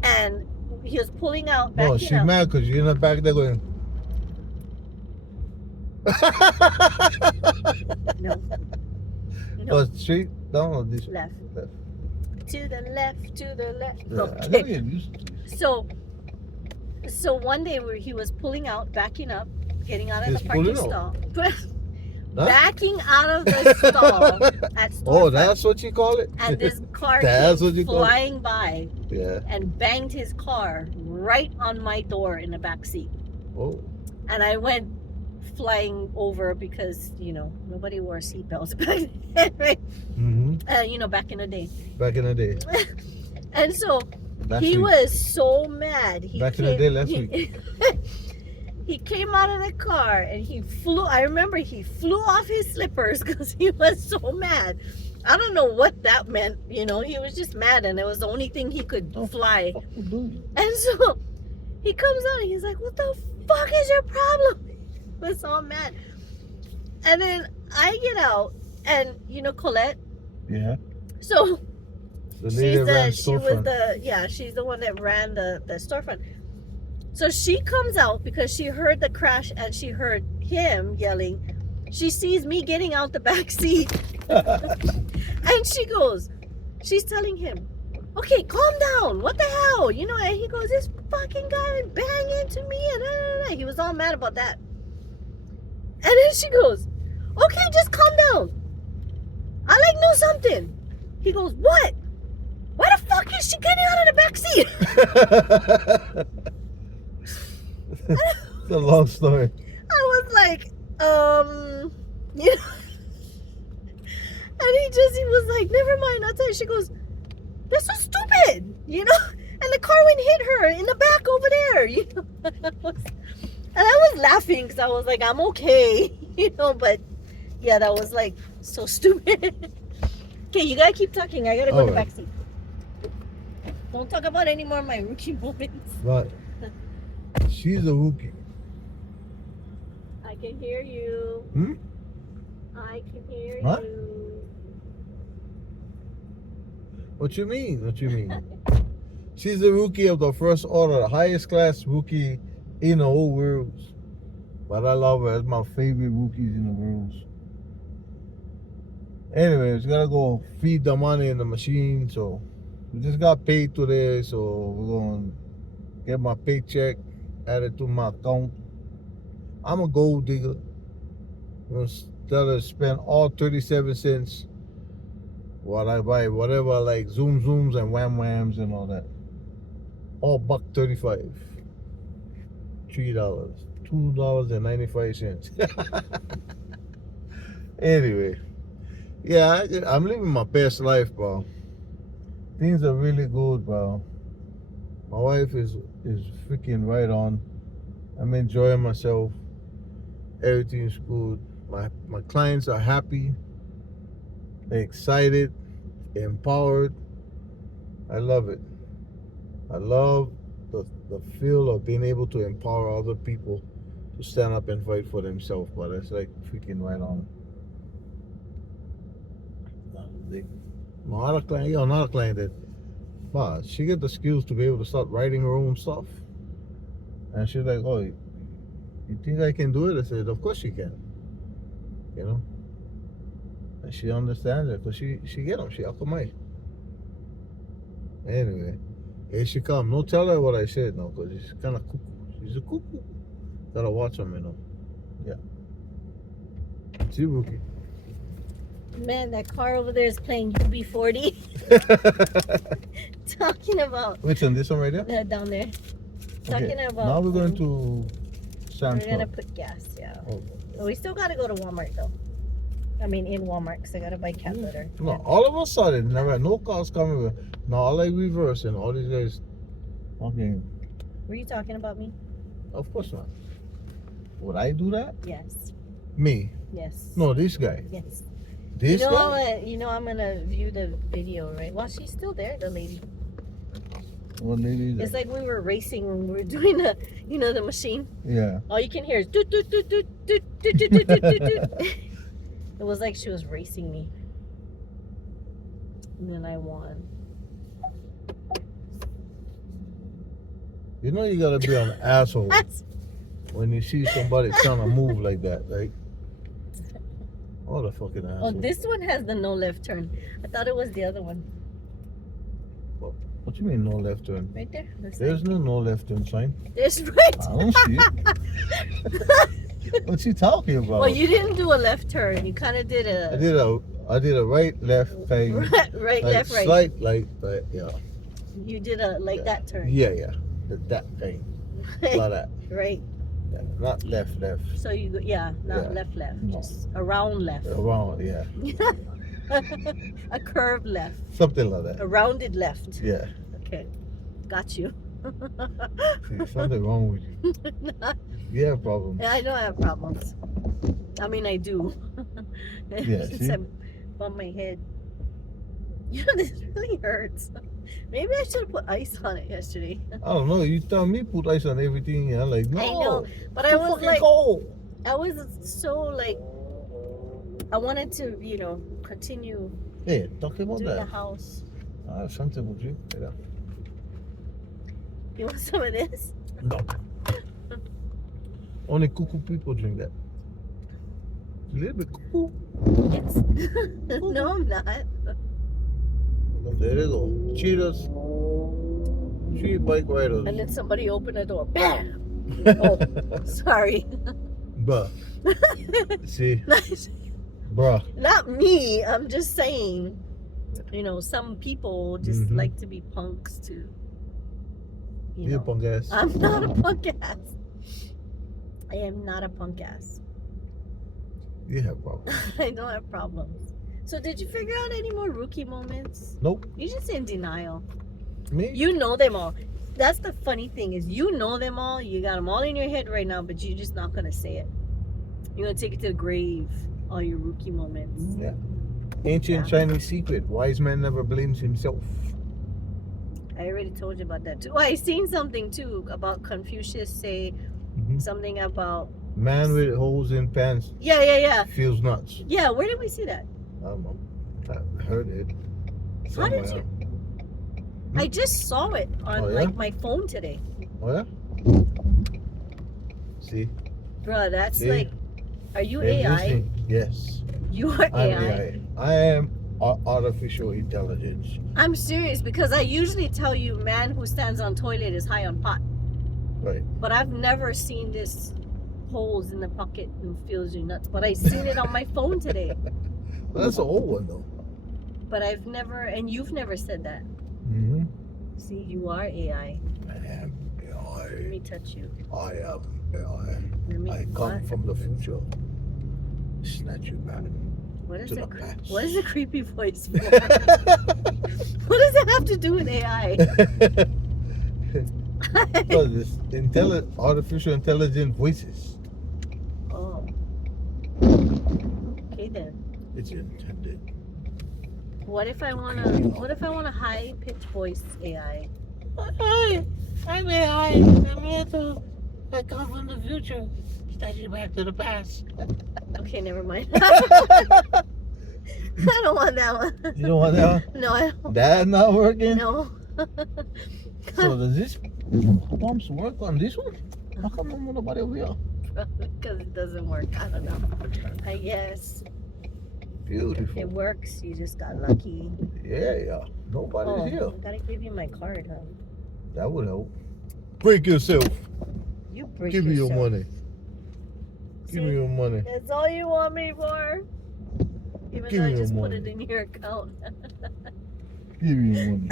And he was pulling out, No, backing she's out. mad because you're in the back there going. No. Oh, straight down or this? Left. Left. To the left, to the left. Yeah, I Okay. gotta get used to this. So one day where he was pulling out, backing up, getting out of He's the parking pulling stall. Huh? Backing out of the stall at Oh, storefront. that's what you call it? And this car That's came what you call it? flying by Yeah. and banged his car right on my door in the back seat. Oh. And I went flying over because, nobody wore seatbelts back then, right? Mm-hmm. Back in the day. Back in the day. And so Last he week. was so mad. Back in the day, last week. He came out of the car and he flew. I remember he flew off his slippers because he was so mad. I don't know what that meant. He was just mad, and it was the only thing he could fly. And so he comes out and he's like, "What the fuck is your problem?" He was all mad. And then I get out, and Colette. Yeah. So The lady that ran storefront. she's the one that ran the storefront. So she comes out because she heard the crash and she heard him yelling. She sees me getting out the back seat. And she's telling him, okay, calm down. What the hell? And he goes, this fucking guy bang into me. And he was all mad about that. And then she goes, okay, just calm down. I know something. He goes, what? Why the fuck is she getting out of the back seat? It's a long story. I was like, And he was like, never mind, I'll tell you. She goes, they're so stupid, And the car went and hit her in the back over there, And I was laughing because I was like, I'm okay, But yeah, that was like so stupid. Okay, you gotta keep talking. I gotta go in the back seat. Don't talk about any more of my rookie moments. But she's a rookie. I can hear you. Hmm? I can hear What? you. What you mean? She's the rookie of the first order, the highest class rookie in the whole world. But I love her. It's my favorite rookies in the world. Anyways, gotta go feed the money in the machine, so We just got paid today, so we're gonna get my paycheck added to my account. I'm a gold digger. Instead of spend all 37 cents, what I buy, whatever like Zoom Zooms and Wham Whams and all that. All $1.35. $3. $2.95. Anyway, yeah, I'm living my best life, bro. Things are really good, bro. My wife is freaking right on. I'm enjoying myself. Everything's good. My clients are happy. They're excited. They're empowered. I love it. I love the feel of being able to empower other people to stand up and fight for themselves. But it's like freaking right on. Another client that, wow, she get the skills to be able to start writing her own stuff. And she's like, oh, you think I can do it? I said, of course you can. You know? And she understands it, because she get them. She akamai. Anyway, here she come. Don't tell her what I said now, because she's kind of cuckoo. She's a cuckoo. Gotta watch them, you know. Yeah. See, Rookie. Man, that car over there is playing UB40. Talking about Which one? This one right there? down there. Talking Okay. about. Now we're going to Sam's We're gonna Club. put gas, yeah. Oh. We still gotta go to Walmart though. I mean, in Walmart, because I gotta buy cat litter. No, all of a sudden, never no cars coming. Now I like reversing. All these guys. Okay, Were you talking about me? of course not. Would I do that? Yes. Me? Yes. No, this guy. Yes. This you know, guy. I'm gonna view the video, right? Well, she's still there, the lady. What lady is It's that? like we were racing when we were doing the machine. Yeah. All you can hear is doot doot doot doot doot doot doot doot doot doot. It was like she was racing me. And then I won. You know you gotta be an asshole That's when you see somebody trying to move like that, right? What a fucking asshole. oh, this one has the no left turn. I thought it was the other one. What you mean no left turn? Right there. That's There's no left turn sign. There's right. I don't see it. What's he talking about? Well, you didn't do a left turn. You kind of did I a did a right left thing. right, Like left, right. Slight like that, yeah. You did a like that turn. Yeah. That thing. Like that. Right. Yeah, not left. So you go, yeah, not Yeah. left, No. just around left. Around, yeah. A curved left, Something like that. a rounded left. Yeah. Okay, got you. See, something wrong with you. You have problems. Yeah, I know I have problems. I mean, I do. Yeah, Since see? I bumped my head. You know, this really hurts. Maybe I should have put ice on it yesterday. I don't know. You tell me put ice on everything. I'm like, no. I know, but I too was fucking like, cold. I was so like, I wanted to, continue Hey, talking about doing the that. house. I have something with you. Yeah. You want some of this? No. Only cuckoo people drink that. It's a little bit cuckoo. Yes. No, I'm not. There they go. Cheaters. Cheat bike riders. And then somebody opened the door. Bam! Oh, sorry. Bruh. See? Nice. Bruh. Not me. I'm just saying. Some people just Mhm. like to be punks too. You punk ass. I'm not a punk ass. I am not a punk ass. You have problems. I don't have problems. So did you figure out any more rookie moments? Nope. You're just in denial. Me? You know them all. That's the funny thing is you know them all. You got them all in your head right now, but you're just not gonna say it. You're gonna take it to the grave. All your rookie moments. Yeah. Ancient Yeah. Chinese secret. Wise man never blames himself. I already told you about that too. Oh, I seen something too about Confucius say Mhm. something about Man with holes in pants yeah. feels nuts. Yeah, where did we see that? I don't know. I heard it. How did somewhere. I just saw it on Oh, yeah? like my phone today. Oh yeah? See? Bruh, that's See? like, are you They're AI? listening. Yes. You are I'm AI. AI. I am artificial intelligence. I'm serious because I usually tell you man who stands on toilet is high on pot. Right. But I've never seen this holes in the pocket and feels you nuts. But I seen it on my phone today. That's an old one though. But I've never, and you've never said that. Mm-hmm. See, you are AI. I am Let AI. me touch you. I am AI. Let me. I come What? from the future. Snatch you back. What is to the the past. what is the creepy voice for? What does it have to do with AI? Because it's artificial intelligent voices. Oh. Okay then. It's intended. What if I wanna high pitched voice AI? Hi, I'm AI. I'm here to I come from the future. Snatch you back to the past. Okay, never mind. I don't want that one. You know what now? No, I don't. That not working? No. So does this pumps work on this one? How come no nobody over here? Because it doesn't work. I don't know. I guess Beautiful. it works. You just got lucky. Yeah. Nobody's here. I gotta give you my card, huh? That would help. Break yourself. You break Give me your yourself. money. Give me your money. That's all you want me for? Even Give though I me your just put money. it in your account. Give me your money.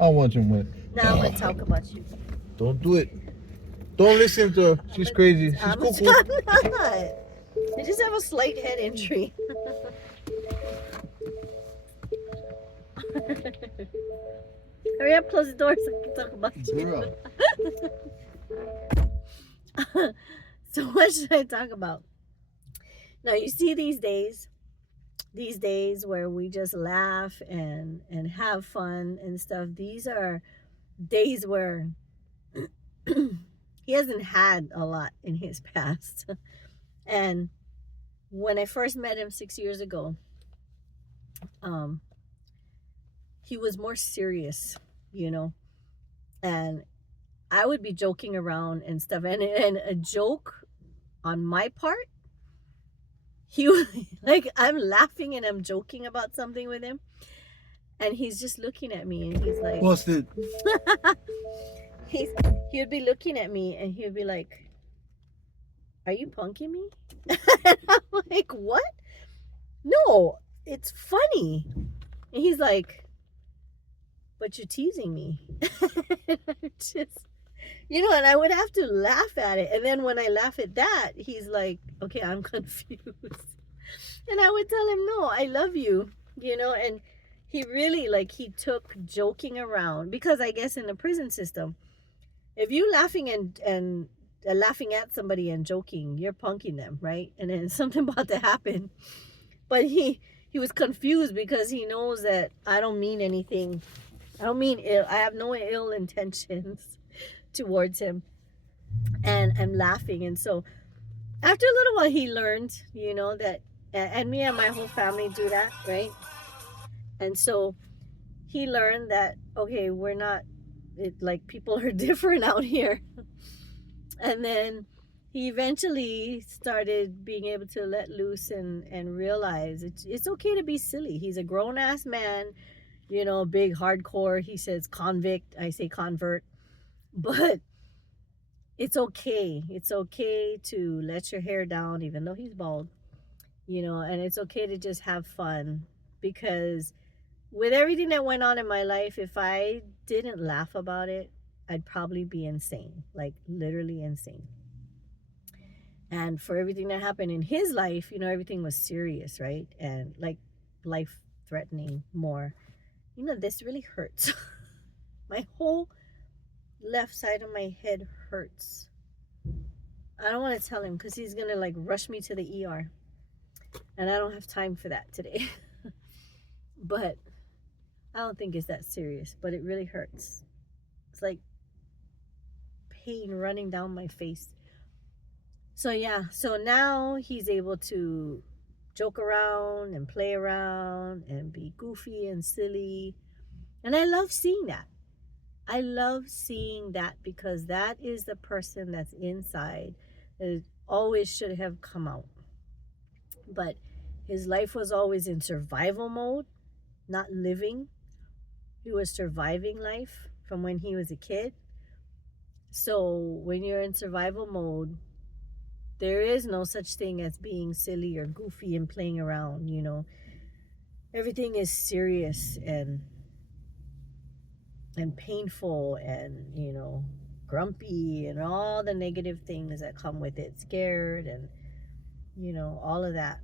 I want your money. Now I'm gonna talk about you. Don't do it. Don't listen to her. She's crazy. She's I'm cuckoo. not. I just have a slight head injury. Hurry up, close the door so I can talk about you. Girl. So what should I talk about? Now you see these days where we just laugh and have fun and stuff. These are days where he hasn't had a lot in his past. And when I first met him 6 years ago, he was more serious, and I would be joking around and stuff, and a joke on my part, he was like, I'm laughing and I'm joking about something with him, and he's just looking at me and he's like, What's it? he would be looking at me and he would be like, are you punking me? And I'm like, what? No, it's funny. And he's like, but you're teasing me. Just, and I would have to laugh at it. And then when I laugh at that, he's like, okay, I'm confused. And I would tell him, no, I love you, and he really, he took joking around, because I guess in the prison system, if you laughing and laughing at somebody and joking, you're punking them, right? And then something about to happen. But he was confused because he knows that I don't mean anything. I don't mean ill. I have no ill intentions towards him. And I'm laughing. And so after a little while, he learned, that, and me and my whole family do that, right? And so he learned that, okay, we're not, people are different out here. And then he eventually started being able to let loose and realize it's okay to be silly. He's a grown-ass man, big hardcore. He says convict. I say convert. But it's okay. It's okay to let your hair down, even though he's bald, and it's okay to just have fun, because with everything that went on in my life, if I didn't laugh about it, I'd probably be insane, literally insane. And for everything that happened in his life, everything was serious, right? And life threatening more. This really hurts. My whole left side of my head hurts. I don't want to tell him because he's going to rush me to the ER. And I don't have time for that today. But I don't think it's that serious, but it really hurts. It's like pain running down my face. So now he's able to joke around and play around and be goofy and silly. And I love seeing that. I love seeing that, because that is the person that's inside that always should have come out. But his life was always in survival mode. not living. He was surviving life from when he was a kid. So when you're in survival mode, there is no such thing as being silly or goofy and playing around, you know. Everything is serious and painful and, you know, grumpy and all the negative things that come with it, scared and, you know, all of that.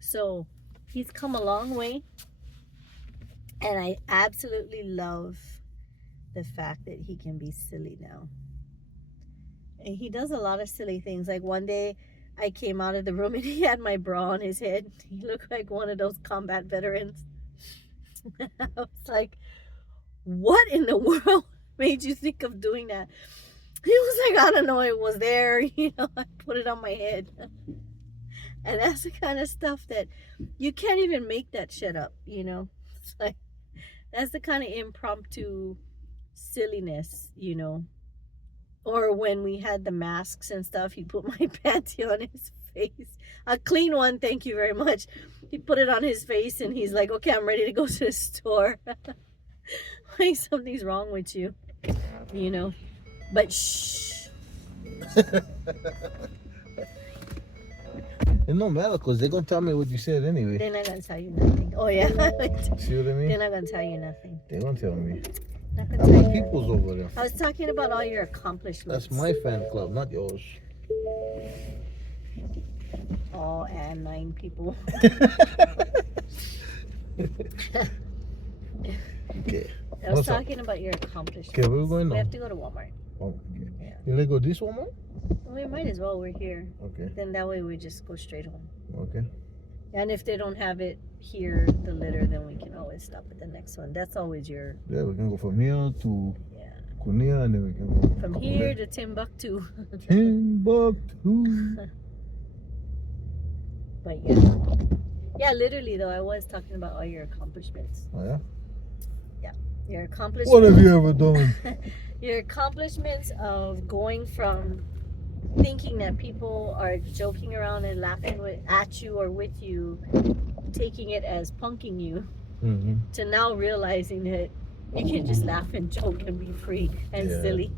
So he's come a long way, and I absolutely love the fact that he can be silly now. And he does a lot of silly things. Like one day I came out of the room and he had my bra on his head. He looked like one of those combat veterans. I was like, what in the world made you think of doing that? He was like, I don't know, it was there. You know, I put it on my head. And that's the kind of stuff that you can't even make that shit up, you know? It's like, that's the kind of impromptu silliness, you know? Or when we had the masks and stuff, he put my panty on his face. A clean one, thank you very much. He put it on his face and he's like, okay, I'm ready to go to the store. Like something's wrong with you, you know? But shh. It don't matter because they're going to tell me what you said anyway. They're not going to tell you nothing. Oh, yeah. See what I mean? They're not going to tell you nothing. They're going to tell me. Not How gonna tell many you. people's over there? I was talking about all your accomplishments. That's my fan club, not yours. Oh, and 9 people. Okay. I was What's up? talking about your accomplishments. Okay, where we going We now? have to go to Walmart. Oh, okay. Yeah. You let go this one more? We might as well. We're here. Okay. Then that way we just go straight home. Okay. And if they don't have it here, the litter, then we can always stop at the next one. That's always your, Yeah, we can go from here to yeah. Kunia and then we can go From here to Timbuktu. Timbuktu. But yeah. Yeah, literally though, I was talking about all your accomplishments. Oh, yeah? Your accomplishments. What have you ever done? Your accomplishments of going from thinking that people are joking around and laughing at you or with you, taking it as punking you, Mm-hmm. to now realizing that you can just laugh and joke and be free and Yeah. silly.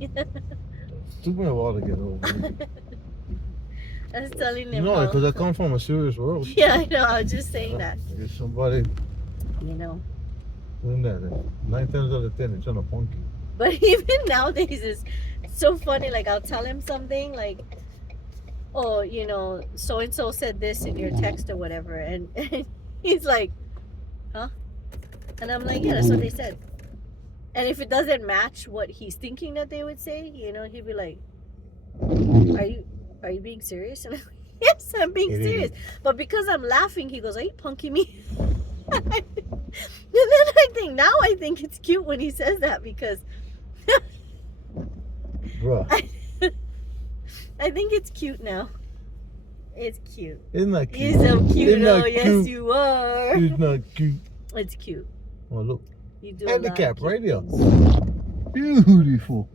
Took me a while to get over it. I was telling You them know, how- because I come from a serious world. yeah, I know. I was just saying that. There's somebody You know. doing that. 9 times out of 10, it's trying to punk you. But even nowadays, it's so funny. Like, I'll tell him something, like, oh, you know, so and so said this in your text or whatever. And he's like, huh? And I'm like, yeah, that's what they said. And if it doesn't match what he's thinking that they would say, you know, he'd be like, are you being serious? And I'm like, yes, I'm being It is. serious. But because I'm laughing, he goes, are you punking me? And then I think it's cute when he says that, because Bruh, I think it's cute now. It's cute. isn't that cute? You're so cute. Isn't that Oh, yes, cute? you are. It's not cute. It's cute. Oh, look. You do a lot of Handicap cute right there. things. Beautiful.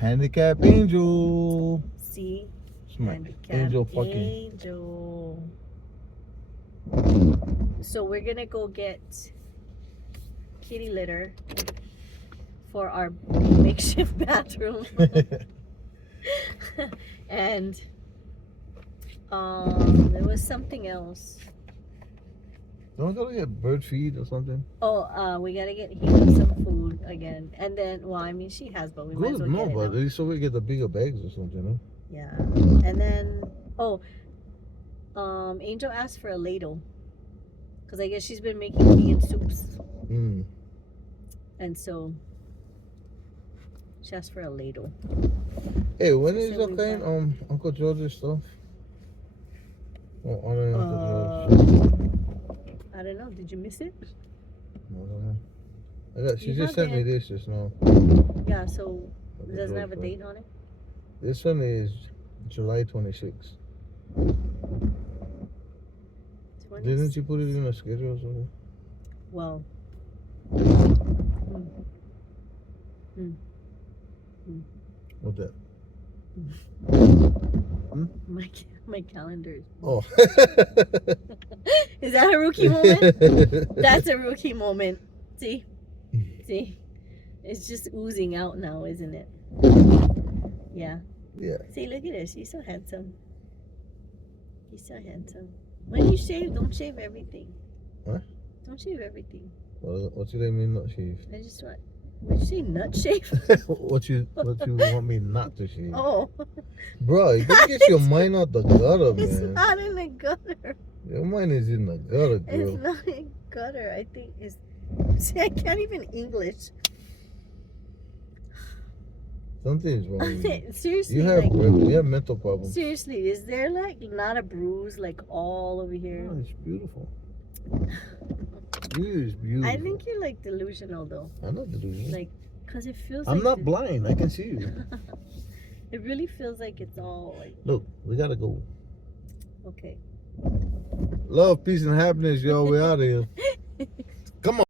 Handicap angel. See? It's my Handicap angel fucking. angel. So we're gonna go get kitty litter for our makeshift bathroom. And there was something else. Don't we gotta get bird feed or something? Oh, we gotta get Hina some food again. And then, well, I mean, she has, but we might as Good, well no, get it but now. at least so we get the bigger bags or something, huh? Yeah. And then, Angel asked for a ladle. Because I guess she's been making vegan soups. Mm. And so, she asked for a ladle. Hey, when is So your we kind got- Uncle George's stuff? Oh, honoring Uncle Uh, George. I don't know. Did you miss it? I don't know. She You just have sent me it. this just now. Yeah, so it Uncle doesn't George have a stuff. date on it? This one is July 26th. Didn't you put it in a schedule or something? Well. What that? My calendar. Oh. Is that a rookie moment? That's a rookie moment. See? See? It's just oozing out now, isn't it? Yeah. Yeah. See, look at this. He's so handsome. He's so handsome. When you shave, don't shave everything. What? Don't shave everything. What do they mean not shave? I just want. Would you say nut shave? what you want me not to shave? Oh. Bro, you gotta get your mind out the gutter, It's man. not in the gutter. Your mind is in the gutter, It's girl. not in gutter. I think it's. See, I can't even English. Something's wrong with you. Seriously, You have like, mental problems. seriously, is there like not a bruise like all over here? Oh, it's beautiful. You is beautiful. I think you're like delusional though. I'm not delusional. Like, cause it feels. I'm like not the- blind. I can see you. It really feels like it's all like Look, we gotta go. okay. Love, peace, and happiness, y'all. We out of here. Come on.